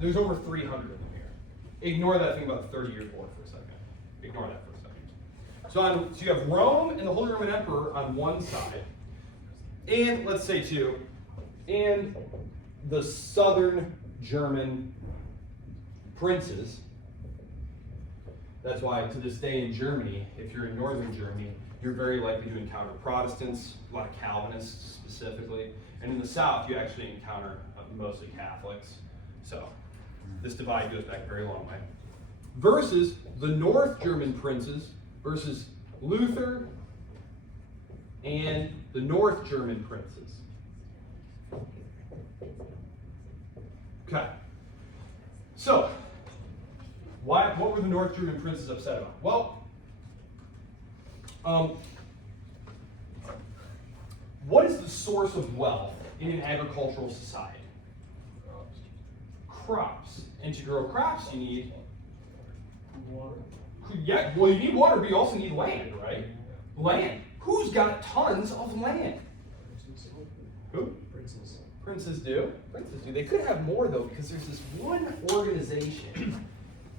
there's over 300 of them here. Ignore that thing about the 30-year war for a second. Ignore that for a second. So you have Rome and the Holy Roman Emperor on one side, and let's say and the southern German princes. That's why to this day in Germany, if you're in northern Germany, you're very likely to encounter Protestants, a lot of Calvinists specifically, and in the south you actually encounter mostly Catholics. So this divide goes back a very long way. Versus the North German princes versus Luther and the North German princes. Okay. So, what were the North German princes upset about? Well, what is the source of wealth in an agricultural society? Crops. And to grow crops, you need Water. Yeah, well, you need water, but you also need land, right? Land. Who's got tons of land? Who? Princes. Princes do. Princes do. They could have more, though, because there's this one organization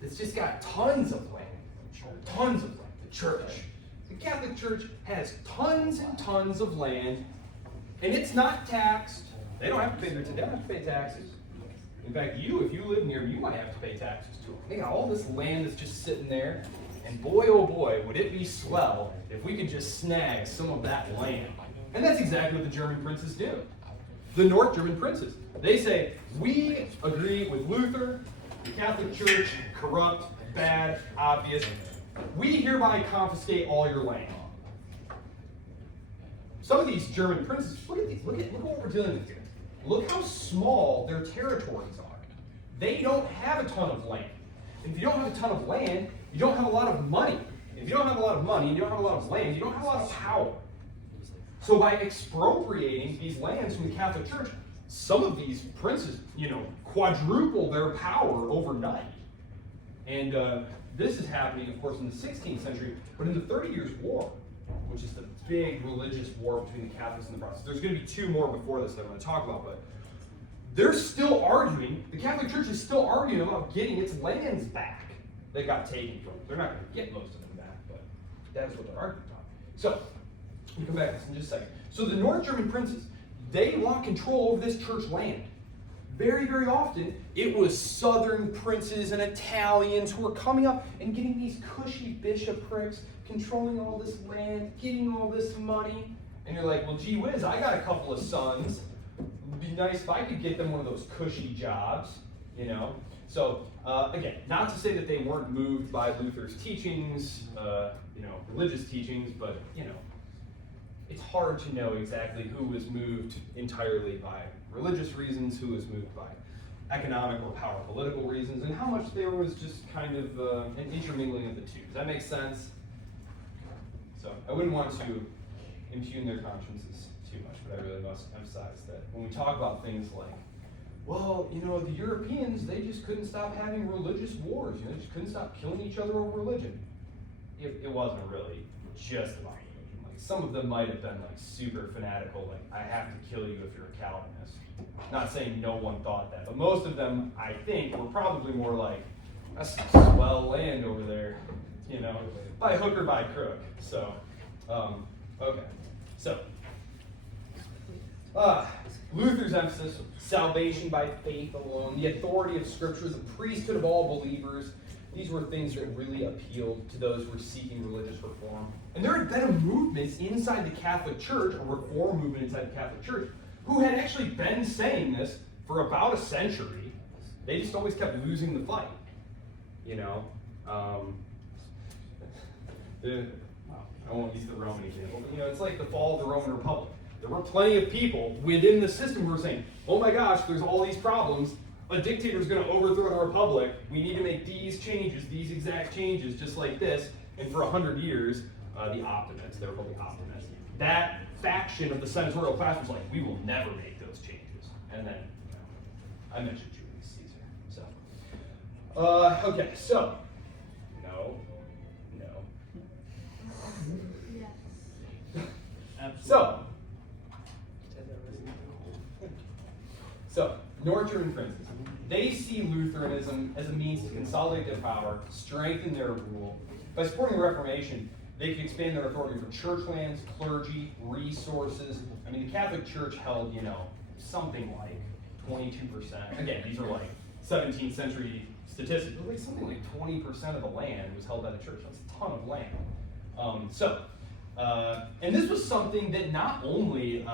that's just got tons of land. Tons of land. The church. The Catholic Church has tons and tons of land, and it's not taxed. They don't have to pay taxes. In fact, if you live near them, you might have to pay taxes to them. They got all this land that's just sitting there, and boy, oh boy, would it be swell if we could just snag some of that land. And that's exactly what the German princes do. The North German princes. They say, we agree with Luther, the Catholic Church, corrupt, bad, obvious. We hereby confiscate all your land. some of these German princes, look at these, look at what we're dealing with here. Look how small their territories are. They don't have a ton of land. If you don't have a ton of land, you don't have a lot of money. If you don't have a lot of money and you don't have a lot of land, you don't have a lot of power. So by expropriating these lands from the Catholic Church, some of these princes, quadruple their power overnight. And this is happening, of course, in the 16th century, but in the 30 Years' War, which is the big religious war between the Catholics and the Protestants. There's going to be two more before this that I'm going to talk about, but they're still arguing, the Catholic Church is still arguing about getting its lands back that got taken from it. They're not going to get most of them back, but that's what they're arguing about. So, we'll come back to this in just a second. So the North German princes, they want control over this church land. Very, very often, it was southern princes and Italians who were coming up and getting these cushy bishoprics, controlling all this land, getting all this money. And you're like, well, gee whiz, I got a couple of sons. It'd be nice if I could get them one of those cushy jobs, So, again, not to say that they weren't moved by Luther's teachings, religious teachings, but, it's hard to know exactly who was moved entirely by religious reasons, who was moved by economic or power political reasons, and how much there was just kind of an intermingling of the two. Does that make sense? So I wouldn't want to impugn their consciences too much, but I really must emphasize that when we talk about things like, well, the Europeans, they just couldn't stop having religious wars, they just couldn't stop killing each other over religion. It wasn't really just about religion. Like, some of them might have been like super fanatical, like, I have to kill you if you're a Calvinist. Not saying no one thought that, but most of them, I think, were probably more like, that's some swell land over there, by hook or by crook. So, okay. So, Luther's emphasis, salvation by faith alone, the authority of Scripture, the priesthood of all believers, these were things that really appealed to those who were seeking religious reform. And there had been a movement inside the Catholic Church, a reform movement inside the Catholic Church, who had actually been saying this for about a century. They just always kept losing the fight. I won't use the Roman example, but it's like the fall of the Roman Republic. There were plenty of people within the system who were saying, oh my gosh, there's all these problems. A dictator's going to overthrow the republic. We need to make these changes, these exact changes, just like this. And for 100 years, the optimists, they were called the optimists, that faction of the senatorial class was like, we will never make those changes. And then, I mentioned Julius Caesar. So, okay, so, no. So, North German princes, they see Lutheranism as a means to consolidate their power, strengthen their rule. By supporting the Reformation, they could expand their authority for church lands, clergy, resources. I mean, the Catholic Church held, something like 22%. Again, these are like 17th century statistics, but like something like 20% of the land was held by the church. That's a ton of land. And this was something that not only,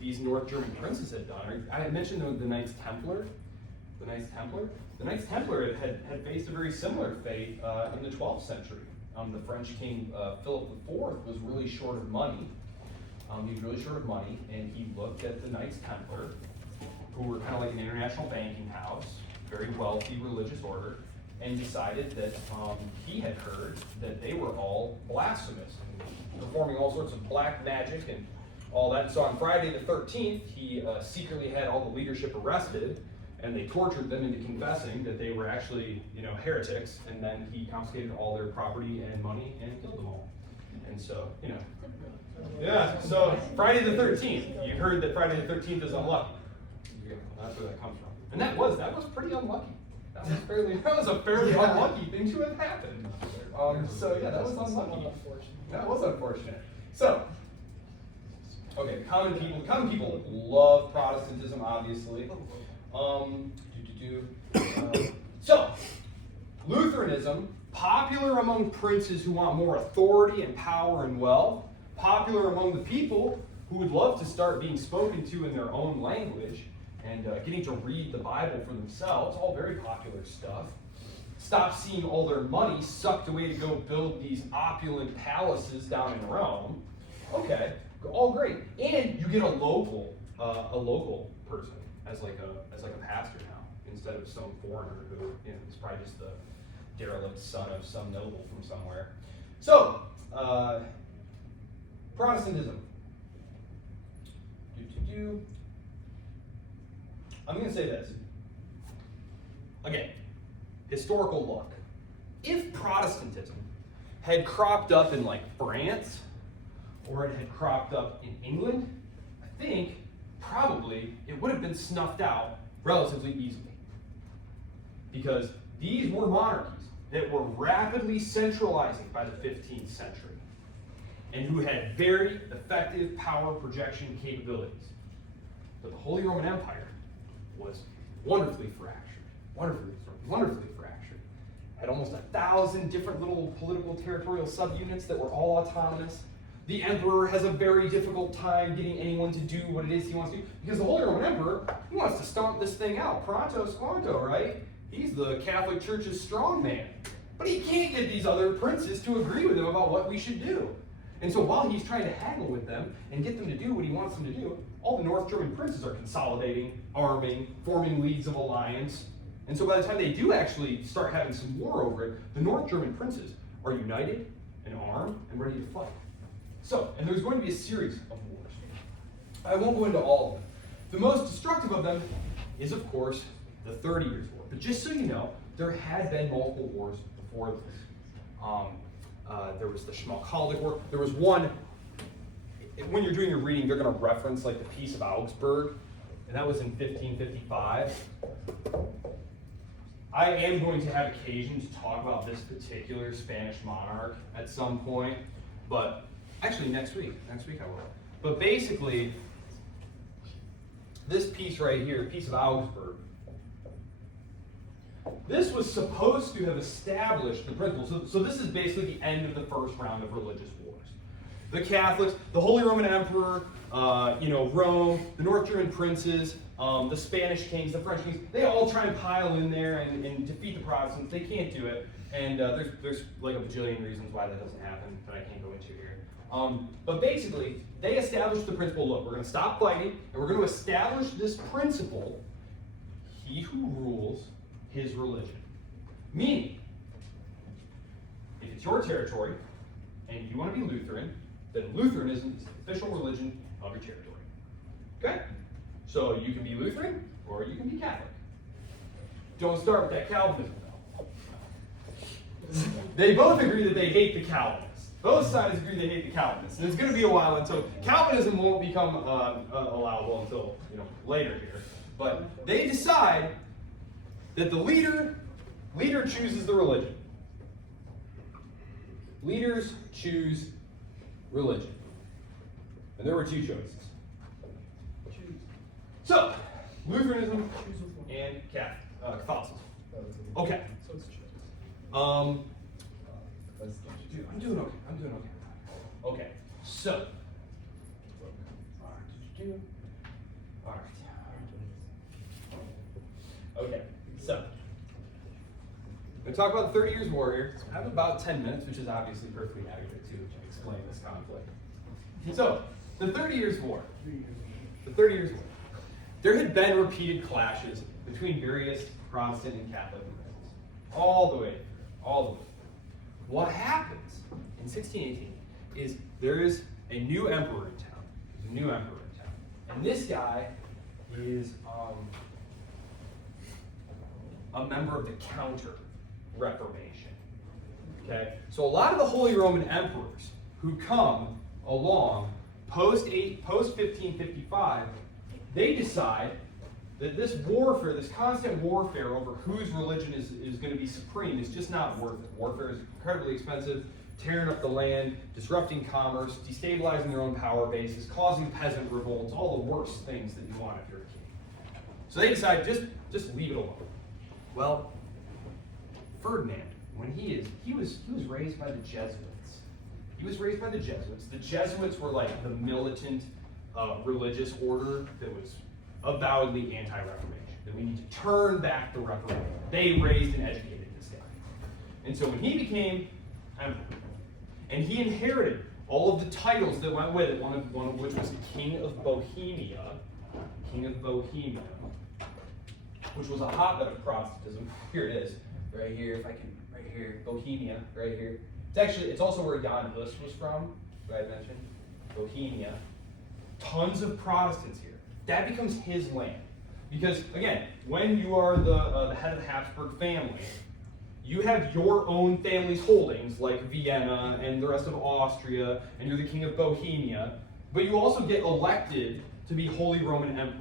these North German princes had done. I had mentioned the Knights Templar. The Knights Templar had faced a very similar fate in the 12th century. The French king Philip IV was really short of money. He was really short of money, and he looked at the Knights Templar, who were kind of like an international banking house, very wealthy religious order, and decided that he had heard that they were all blasphemous, and performing all sorts of black magic and all that. And so on Friday the 13th, he secretly had all the leadership arrested, and they tortured them into confessing that they were actually, heretics, and then he confiscated all their property and money and killed them all. And so, yeah, so Friday the 13th, you heard that Friday the 13th is unlucky. That's where that comes from. And that was pretty unlucky. That was a fairly unlucky thing to have happened. So yeah, that was unlucky. That was unfortunate. So, okay, common people love Protestantism, obviously. So, Lutheranism, popular among princes who want more authority and power and wealth, popular among the people who would love to start being spoken to in their own language and getting to read the Bible for themselves, all very popular stuff. Stop seeing all their money sucked away to go build these opulent palaces down in Rome. Okay, all great. And you get a local person as like a pastor now, instead of some foreigner who, you know, is probably just the derelict son of some noble from somewhere. So, Protestantism. I'm going to say this. Again, historical look. If Protestantism had cropped up in like France, or it had cropped up in England, I think probably it would have been snuffed out relatively easily. Because these were monarchies that were rapidly centralizing by the 15th century, and who had very effective power projection capabilities. But the Holy Roman Empire was wonderfully fractured, wonderfully fractured. Had almost 1,000 different little political territorial subunits that were all autonomous. The emperor has a very difficult time getting anyone to do what it is he wants to do, because the Holy Roman Emperor, he wants to stomp this thing out, pronto squanto, right? He's the Catholic Church's strong man. But he can't get these other princes to agree with him about what we should do. And so while he's trying to haggle with them and get them to do what he wants them to do, all the North German princes are consolidating, arming, forming leagues of alliance. And so by the time they do actually start having some war over it, the North German princes are united and armed and ready to fight. So, and there's going to be a series of wars. I won't go into all of them. The most destructive of them is, of course, the 30 Years' War. But just so you know, there had been multiple wars before this. There was the Schmalkaldic War. There was one, when you're doing your reading, they're going to reference like the Peace of Augsburg, and that was in 1555. I am going to have occasion to talk about this particular Spanish monarch at some point, but actually next week I will. But basically, this piece right here, Peace of Augsburg, this was supposed to have established the principle. So this is basically the end of the first round of religious wars. The Catholics, the Holy Roman Emperor, Rome, the North German princes, the Spanish kings, the French kings, they all try and pile in there and defeat the Protestants. They can't do it. And there's like a bajillion reasons why that doesn't happen that I can't go into here. But basically, they established the principle, look, we're going to stop fighting, and we're going to establish this principle, he who rules his religion. Meaning, if it's your territory, and you want to be Lutheran, then Lutheranism is the official religion of your territory. Okay? So you can be Lutheran, or you can be Catholic. Don't start with that Calvinism, though. They both agree that they hate the Calvinists. Both sides agree they hate the Calvinists. And it's going to be a while until Calvinism won't become allowable until later here. But they decide that the leader chooses the religion. Leaders choose religion. And there were two choices. So, Lutheranism and Catholicism. Okay. Dude, I'm doing okay. Okay, so. All right. Okay, so. I'm going to talk about the 30 Years' War here. I have about 10 minutes, which is obviously perfectly adequate to explain this conflict. So, the 30 Years' War. The 30 Years' War. There had been repeated clashes between various Protestant and Catholic movements. All the way through. What happens in 1618 is there is a new emperor in town. And this guy is a member of the Counter-Reformation. Okay? So a lot of the Holy Roman emperors who come along post-1555, they decide that this warfare, this constant warfare over whose religion is going to be supreme is just not worth it. Warfare is incredibly expensive, tearing up the land, disrupting commerce, destabilizing their own power bases, causing peasant revolts, all the worst things that you want if you're a king. So they decide just leave it alone. Well, Ferdinand, when he was raised by the Jesuits. The Jesuits were like the militant religious order that was avowedly anti-Reformation, that we need to turn back the Reformation. They raised and educated this guy. And so when he became emperor, and he inherited all of the titles that went with it, one of which was King of Bohemia, which was a hotbed of Protestantism. Here it is, right here, if I can, right here, Bohemia, right here. It's also where Jan Hus was from, who I mentioned, Bohemia. Tons of Protestants here. That becomes his land. Because, again, when you are the head of the Habsburg family, you have your own family's holdings, like Vienna and the rest of Austria, and you're the king of Bohemia, but you also get elected to be Holy Roman Emperor,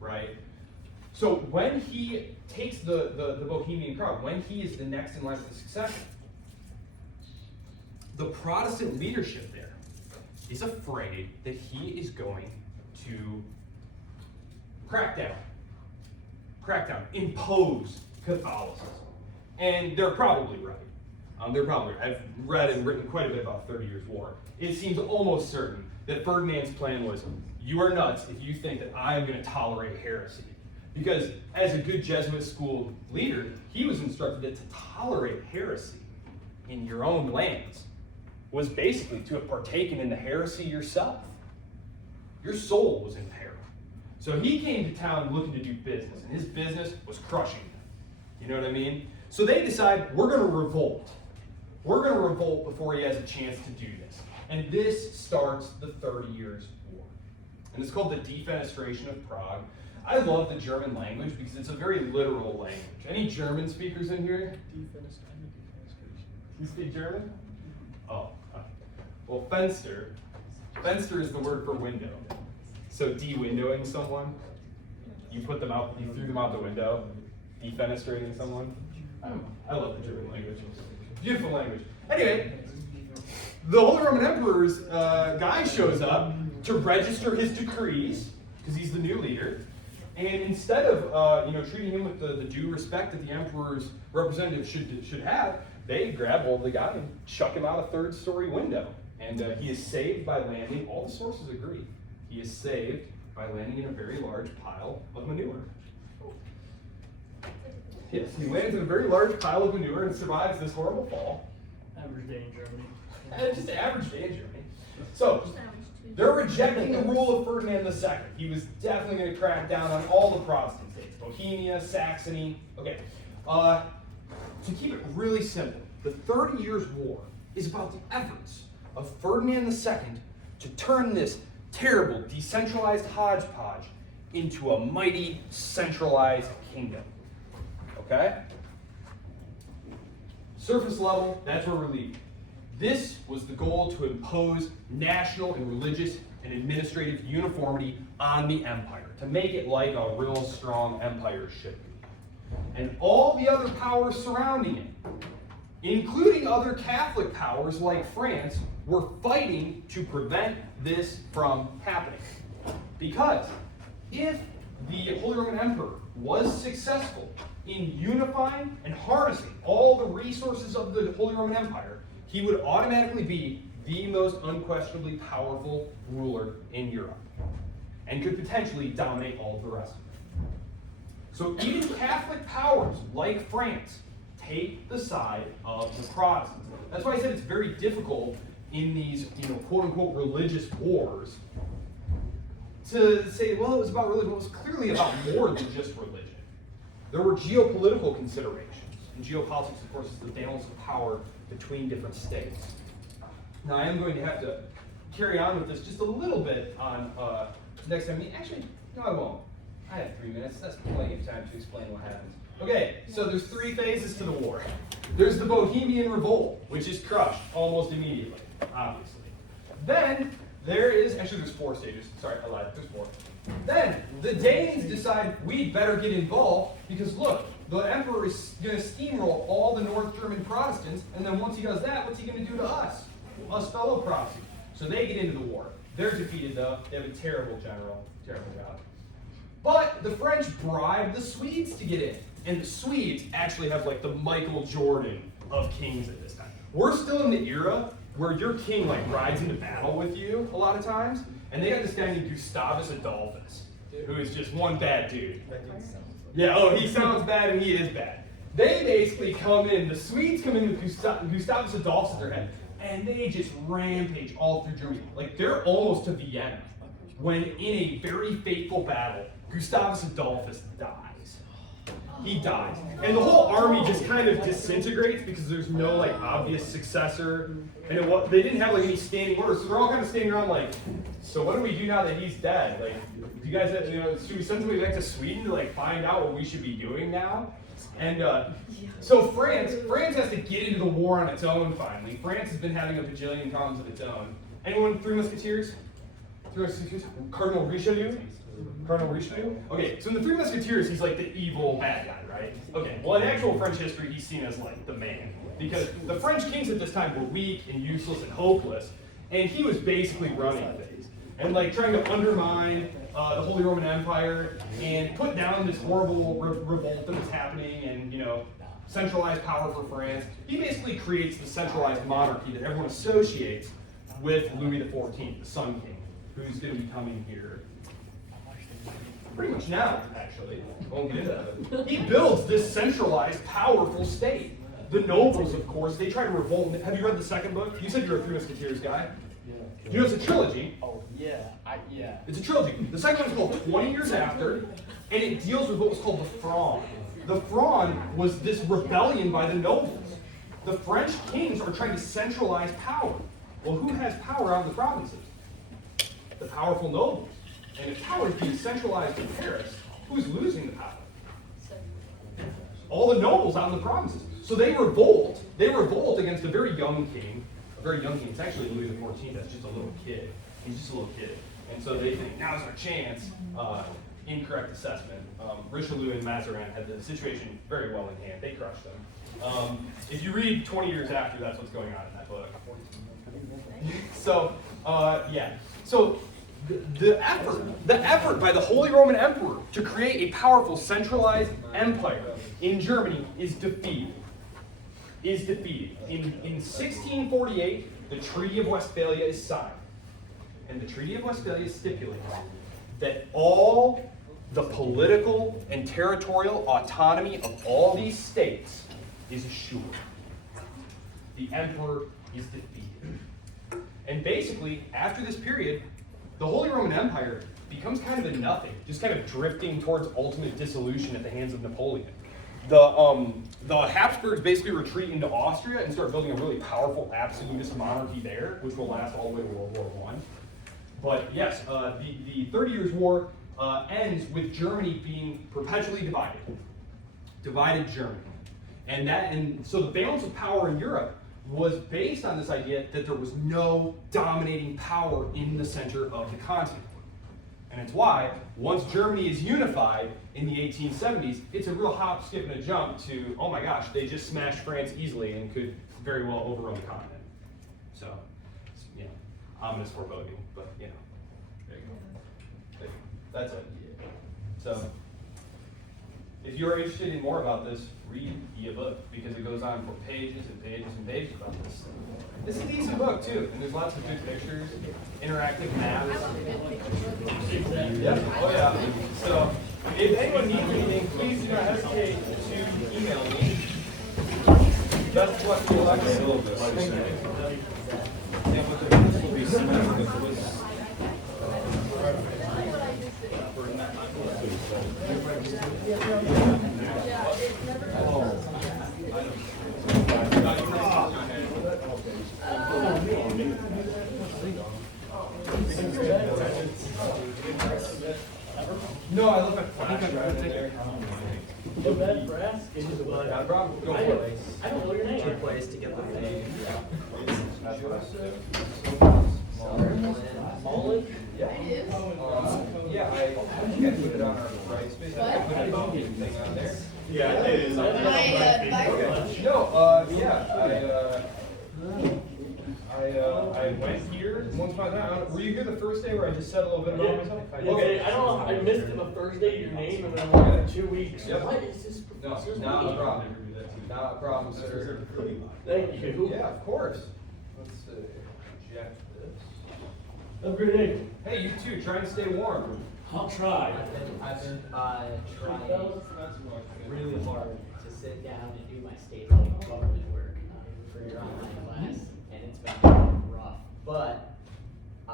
right? So when he takes the Bohemian crown, when he is the next in line for the succession, the Protestant leadership there is afraid that he is going to crack down, impose Catholicism. And they're probably right. I've read and written quite a bit about 30 Years' War. It seems almost certain that Ferdinand's plan was, you are nuts if you think that I am going to tolerate heresy. Because as a good Jesuit school leader, he was instructed that to tolerate heresy in your own lands was basically to have partaken in the heresy yourself. Your soul was in peril. So he came to town looking to do business, and his business was crushing them. You know what I mean? So they decide, we're going to revolt. We're going to revolt before he has a chance to do this. And this starts the 30 Years' War. And it's called the Defenestration of Prague. I love the German language because it's a very literal language. Any German speakers in here? You speak German? Oh. Well, Fenster is the word for window. So de-windowing someone, you threw them out the window, defenestrating someone. I love the German language. Beautiful language. Anyway, the Holy Roman Emperor's guy shows up to register his decrees, because he's the new leader. And instead of treating him with the due respect that the emperor's representative should have, they grab hold of the guy and chuck him out a third-story window. And he is saved by landing, all the sources agree, he is saved by landing in a very large pile of manure. Yes, he lands in a very large pile of manure and survives this horrible fall. Average day in Germany. And just an average day in Germany. So, they're rejecting the rule of Ferdinand II. He was definitely going to crack down on all the Protestant states, Bohemia, Saxony. Okay, to keep it really simple, the 30 Years' War is about the efforts of Ferdinand II to turn this terrible, decentralized hodgepodge into a mighty, centralized kingdom. Okay? Surface level, that's where we're leaving. This was the goal, to impose national and religious and administrative uniformity on the empire, to make it like a real strong empire should be. And all the other powers surrounding it, including other Catholic powers like France, were fighting to prevent this from happening. Because if the Holy Roman Emperor was successful in unifying and harnessing all the resources of the Holy Roman Empire, he would automatically be the most unquestionably powerful ruler in Europe and could potentially dominate all of the rest of it. So even Catholic powers like France take the side of the Protestants. That's why I said it's very difficult in these, quote-unquote religious wars to say, well, it was about religion. Well, it was clearly about more than just religion. There were geopolitical considerations. And geopolitics, of course, is the balance of power between different states. Now, I am going to have to carry on with this just a little bit on next time. Actually, no, I won't. I have 3 minutes. That's plenty of time to explain what happens. Okay, so there's 3 phases to the war. There's the Bohemian Revolt, which is crushed almost immediately, obviously. Then there's 4 stages. Sorry, I lied. There's 4. Then the Danes decide we'd better get involved because look, the emperor is going to steamroll all the North German Protestants, and then once he does that, what's he going to do to us fellow Protestants? So they get into the war. They're defeated though. They have a terrible general, terrible job. But the French bribe the Swedes to get in. And the Swedes actually have like the Michael Jordan of kings at this time. We're still in the era where your king like rides into battle with you a lot of times. And they got this guy named Gustavus Adolphus, who is just one bad dude. Yeah, he sounds bad and he is bad. They basically come in, the Swedes come in with Gustavus Adolphus at their head, and they just rampage all through Germany. Like, they're almost to Vienna, when in a very fateful battle, Gustavus Adolphus dies. He dies. And the whole army just kind of disintegrates because there's no like obvious successor. And they didn't have like any standing orders, so they're all kind of standing around like, so what do we do now that he's dead? Like, do you guys, should we send somebody back to Sweden to like find out what we should be doing now? And so France has to get into the war on its own finally. France has been having a bajillion problems of its own. Anyone Three Musketeers? Cardinal Richelieu? Cardinal Richelieu? Okay, so in the Three Musketeers, he's like the evil bad guy, right? Okay, well in actual French history, he's seen as like the man. Because the French kings at this time were weak and useless and hopeless, and he was basically running things. And like trying to undermine the Holy Roman Empire and put down this horrible revolt that was happening and, centralized power for France. He basically creates the centralized monarchy that everyone associates with Louis XIV, the Sun King, who's going to be coming here pretty much now, actually. I won't get into that. He builds this centralized, powerful state. The nobles, of course, they try to revolt. Have you read the second book? You said you're a Three Musketeers guy. You know it's a trilogy. Oh, yeah. Yeah. It's a trilogy. The second one's called 20 Years After, and it deals with what was called the Fronde. The Fronde was this rebellion by the nobles. The French kings are trying to centralize power. Well, who has power out in the provinces? The powerful nobles. And if power is being centralized in Paris, who's losing the power? All the nobles out in the provinces. So they revolt. They revolt against a very young king. A very young king. It's actually Louis XIV. That's just a little kid. He's just a little kid. And so they think, now's our chance. Incorrect assessment. Richelieu and Mazarin had the situation very well in hand. They crushed them. If you read 20 Years After, that's what's going on in that book. So, yeah. So the effort by the Holy Roman Emperor to create a powerful centralized empire in Germany is defeated. In 1648, the Treaty of Westphalia is signed. And the Treaty of Westphalia stipulates that all the political and territorial autonomy of all these states is assured. The emperor is defeated. And basically, after this period, the Holy Roman Empire becomes kind of a nothing, just kind of drifting towards ultimate dissolution at the hands of Napoleon. The Habsburgs basically retreat into Austria and start building a really powerful absolutist monarchy there, which will last all the way to World War I. But yes, the 30 Years' War ends with Germany being perpetually divided. Divided Germany. And so the balance of power in Europe was based on this idea that there was no dominating power in the center of the continent. And it's why, once Germany is unified in the 1870s, it's a real hop, skip, and a jump to, oh my gosh, they just smashed France easily and could very well overrun the continent. So, ominous foreboding, but, there you go. That's it. So, if you're interested in more about this, read the book, because it goes on for pages and pages and pages about this. This is a decent book, too, and there's lots of good pictures, interactive maps. Yep. Oh, yeah. So, if anyone needs anything, please do not hesitate to email me. Best of luck to the election. Thank you. Yeah, but this will be similar with No, I left my flash drive in there. The bed brass is what Not a problem. Go for it. I don't know your name. Good place to get the thing. That's what I do. Mullen? Yeah. Yeah, I think I put it on our right space. I put a voting thing on there. Yeah, it is. Okay. No, I went here once upon a time. Were you here the first day where I just said a little bit about myself? Okay, I don't know, I missed it the first day, your name, and then I'm like 2 weeks. Yep. What is this? No, not a problem. Not a problem, sir. Thank you. Yeah, of course. Let's eject this. Have a great day. Hey, you too. Try and stay warm. I'll try. I've been trying really hard to sit down and do my state level government work for your online class, and it's been rough. But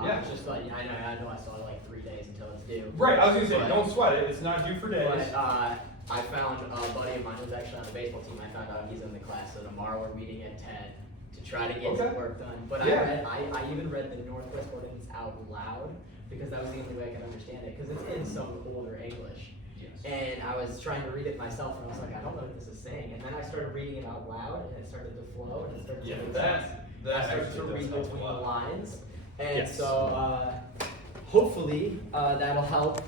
Yeah. it's just like I know I still have like 3 days until it's due. Right, I was gonna say, But- don't sweat it, it's not due for days. But I found a buddy of mine who's actually on the baseball team. I found out he's in the class, so tomorrow we're meeting at 10 to try to get Okay. some work done. But Yeah. I even read the Northwest Ordinance out loud because that was the only way I could understand it because it's in some older English. And I was trying to read it myself, and I was like, I don't know what this is saying. And then I started reading it out loud, and it started to flow, and it started Yeah, to make that- sense. that I started to actually read does help a between the lot. lines, and Yes. so hopefully that'll help